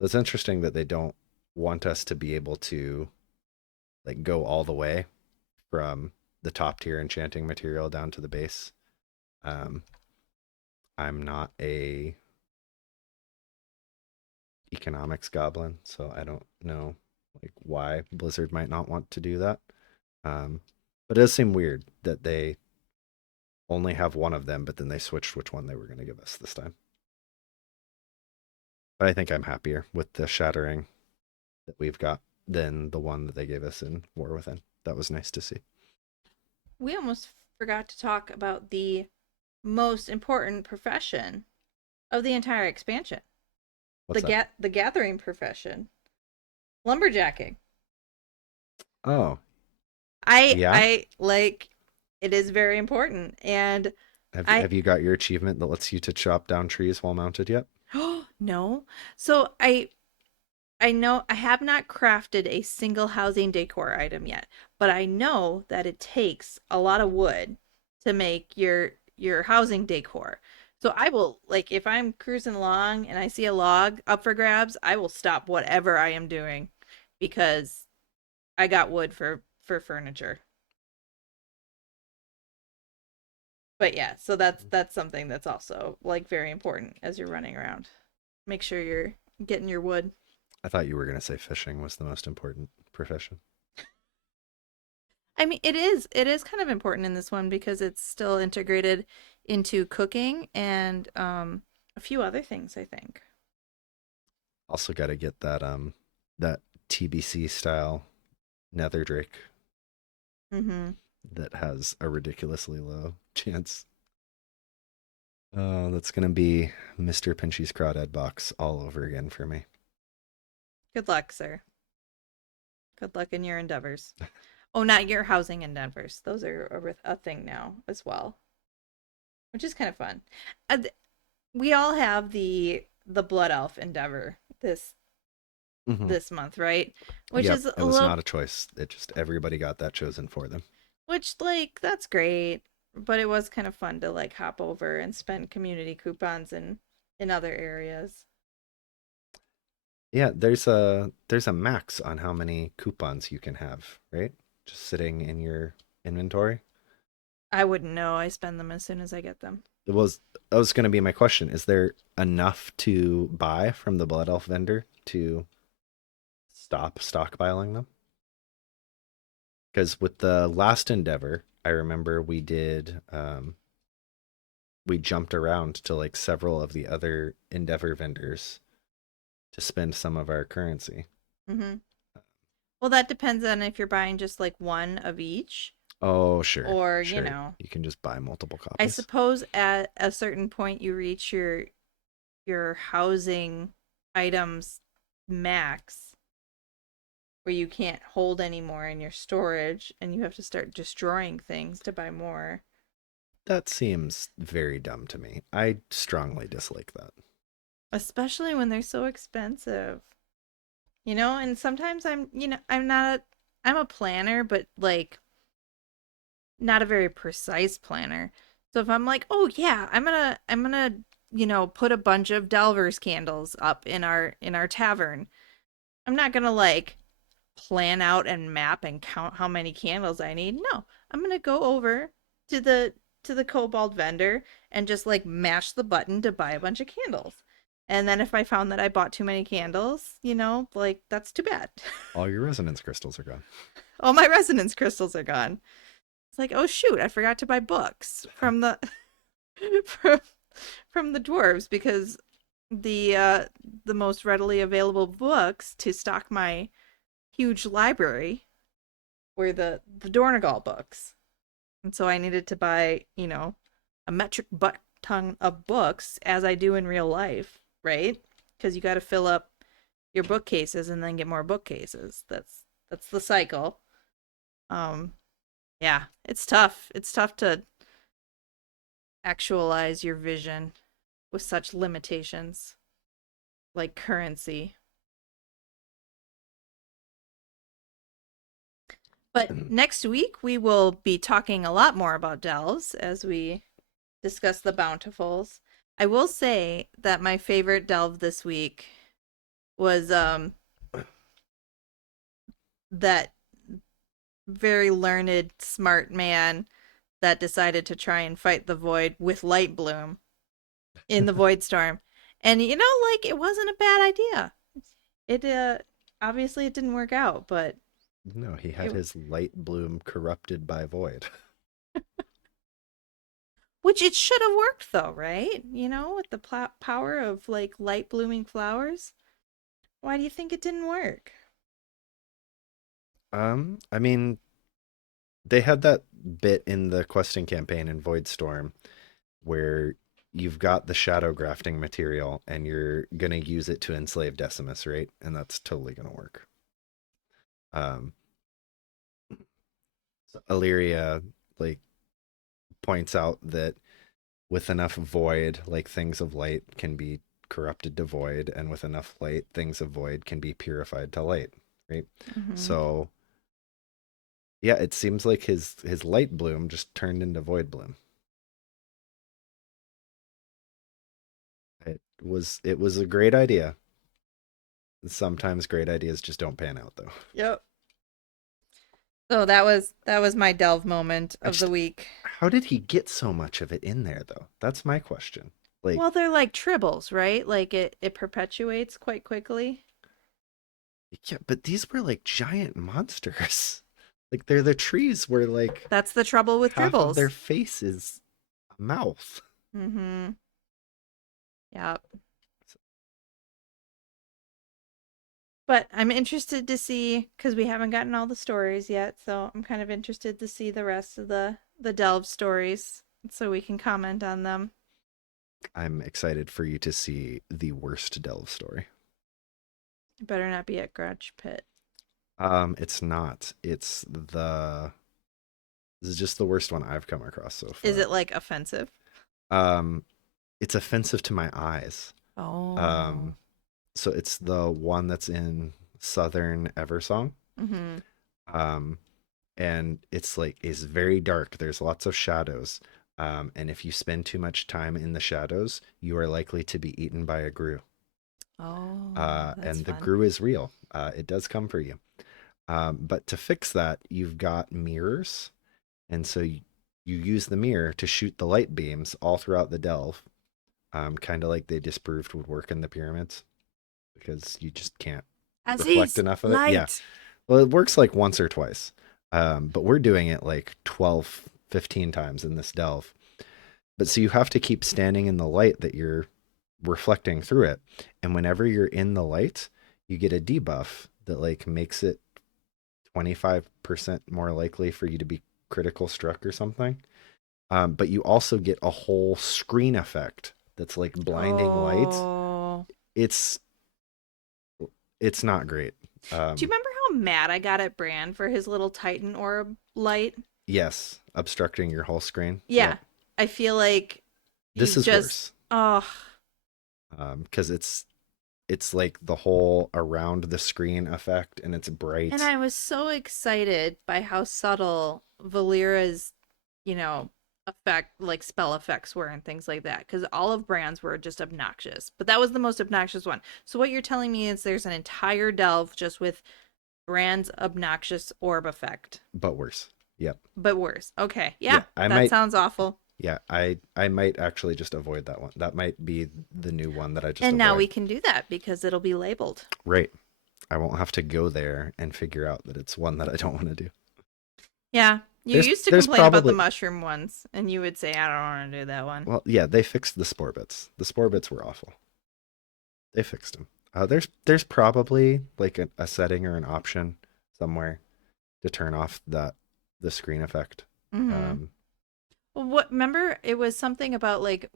It's interesting that they don't want us to be able to like go all the way from the top tier enchanting material down to the base. I'm not a economics goblin, so I don't know like why Blizzard might not want to do that. But it does seem weird that they only have one of them, but then they switched which one they were going to give us this time. But I think I'm happier with the shattering that we've got than the one that they gave us in War Within. That was nice to see. We almost forgot to talk about the most important profession of the entire expansion. What's that? The gathering profession. Lumberjacking. Oh, I like it is very important. And have you got your achievement that lets you to chop down trees while mounted yet? no. So I know I have not crafted a single housing decor item yet, but I know that it takes a lot of wood to make your housing decor. So I will, like, if I'm cruising along and I see a log up for grabs, I will stop whatever I am doing because I got wood for furniture. But yeah, so that's something that's also like very important as you're running around. Make sure you're getting your wood. I thought you were going to say fishing was the most important profession. I mean, it is kind of important in this one because it's still integrated into cooking and a few other things, I think. Also got to get that that TBC style nether drake that has a ridiculously low chance. Oh, that's gonna be Mr. Pinchy's Crawdad box all over again for me. Good luck, sir. Good luck in your endeavors. Oh, not your housing endeavors. Those are a thing now as well, which is kind of fun. We all have the Blood Elf endeavor this month, right? Which Yep, is it was not a choice. It just everybody got that chosen for them. Which, like, that's great, but it was kind of fun to like hop over and spend community coupons in other areas. Yeah, there's a max on how many coupons you can have, right? Just sitting in your inventory. I wouldn't know. I spend them as soon as I get them. That was going to be my question. Is there enough to buy from the Blood Elf vendor to stop stockpiling them? Because with the last endeavor, I remember we did we jumped around to like several of the other endeavor vendors to spend some of our currency. Well, that depends on if you're buying just like one of each. Oh, sure. Or, sure. you know, you can just buy multiple copies. I suppose at a certain point you reach your housing items max where you can't hold any more in your storage and you have to start destroying things to buy more. That seems very dumb to me. I strongly dislike that. Especially when they're so expensive. You know, and sometimes I'm a planner, but like not a very precise planner. So if I'm like, "Oh yeah, I'm going to put a bunch of Delver's candles up in our tavern." I'm not going to like plan out and map and count how many candles I need. No, I'm going to go over to the Kobold vendor and just like mash the button to buy a bunch of candles. And then if I found that I bought too many candles, like that's too bad. All your resonance crystals are gone. All my resonance crystals are gone. It's like, oh shoot, I forgot to buy books from the from the dwarves because the most readily available books to stock my huge library were the Dornagal books. And so I needed to buy, a metric butt ton of books as I do in real life, right? Because you got to fill up your bookcases and then get more bookcases. That's the cycle. Yeah, it's tough. It's tough to actualize your vision with such limitations like currency. But next week we will be talking a lot more about delves as we discuss the bountifuls. I will say that my favorite delve this week was that very learned, smart man that decided to try and fight the void with Light Bloom in the Void Storm. And you know, like, it wasn't a bad idea. It obviously it didn't work out, but No, he had his light bloom corrupted by void. which it should have worked though, right? You know, with the power of like light blooming flowers. Why do you think it didn't work? I mean, they had that bit in the questing campaign in Void Storm where you've got the shadow grafting material and you're gonna use it to enslave Decimus, right? And that's totally gonna work. So Illyria like points out that with enough void, like things of light can be corrupted to void, and with enough light, things of void can be purified to light, right? Mhm. So yeah, it seems like his light bloom just turned into void bloom. It was a great idea. Sometimes great ideas just don't pan out though. Yep. So that was my delve moment of the week. How did he get so much of it in there though? That's my question. Like, Well, they're like tribbles, right? Like it perpetuates quite quickly. yeah, but these were like giant monsters. Like they're the trees where like That's the trouble with half tribbles. of their face is a mouth. Mm-hmm. Yep. But I'm interested to see, because we haven't gotten all the stories yet, so I'm kind of interested to see the rest of the delve stories so we can comment on them. I'm excited for you to see the worst delve story. It better not be at Grudge Pit. It's not. This is just the worst one I've come across so far. Is it like offensive? It's offensive to my eyes. Oh. So it's the one that's in Southern Eversong. Mm-hmm. And it's like is very dark. There's lots of shadows. And if you spend too much time in the shadows, you are likely to be eaten by a grue. Oh. And the fun. grue is real. It does come for you. But to fix that, you've got mirrors. And so you use the mirror to shoot the light beams all throughout the delve. Kind of like they disproved would work in the pyramids. Because you just can't reflect enough of it. Yeah. Well, it works like once or twice. But we're doing it like 12, 15 times in this delve. But so you have to keep standing in the light that you're reflecting through it. And whenever you're in the light, you get a debuff that like makes it 25% more likely for you to be critical struck or something. But you also get a whole screen effect that's like blinding light. It's not great. Do you remember how mad I got at Bran for his little Titan orb light? Yes, obstructing your whole screen. Yeah. Yep. I feel like This is worse. Oh. Because it's like the whole around the screen effect, and it's bright. And I was so excited by how subtle Valera's, effect, like spell effects were and things like that. Because all of Bran's were just obnoxious. But that was the most obnoxious one. So what you're telling me is there's an entire delve just with Bran's obnoxious orb effect. But worse. Yep. But worse. Okay. Yeah. That sounds awful. Yeah, I might actually just avoid that one. That might be the new one that I just And now avoid. we can do that because it'll be labeled. Right. I won't have to go there and figure out that it's one that I don't want to do. Yeah. You There's- used to there's complain about the probably- mushroom ones, and you would say, I don't want to do that one. Well, yeah, they fixed the spore bits. The spore bits were awful. They fixed them. There's probably like a setting or an option somewhere to turn off the screen effect. Mhm. Remember, it was something about like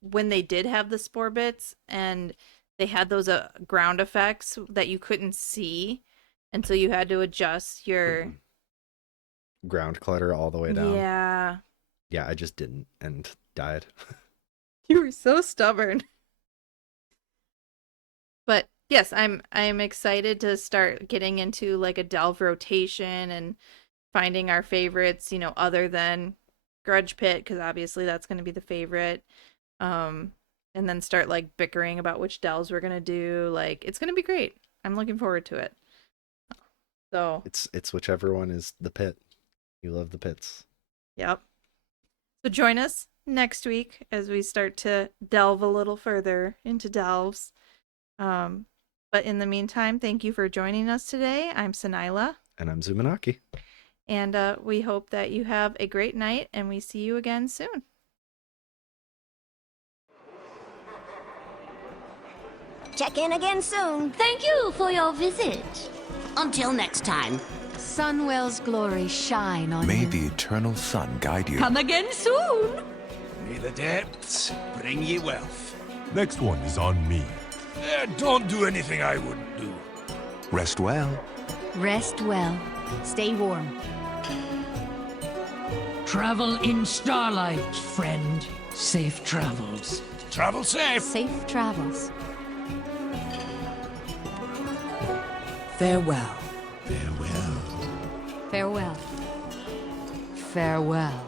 when they did have the spore bits and they had those ground effects that you couldn't see, and so you had to adjust your Ground clutter all the way down. Yeah. Yeah, I just didn't and died. You were so stubborn. But yes, I'm excited to start getting into like a delve rotation and finding our favorites, you know, other than Grudge Pit, because obviously that's going to be the favorite. And then start like bickering about which delves we're going to do. Like, it's going to be great. I'm looking forward to it. So It's whichever one is the pit. You love the pits. yep. So join us next week as we start to delve a little further into delves. But in the meantime, thank you for joining us today. I'm Sanila, And I'm Zumanaki. and we hope that you have a great night, and we see you again soon. Check in again soon. Thank you for your visit. Until next time. Sunwell's glory shine on May you. the eternal sun guide you. Come again soon. May the depths bring ye wealth. Next one is on me. Don't do anything I wouldn't do. Rest well. Rest well. Stay warm. Travel in starlight, friend. Safe travels. Travel safe. Safe travels. Farewell. Farewell. Farewell. Farewell.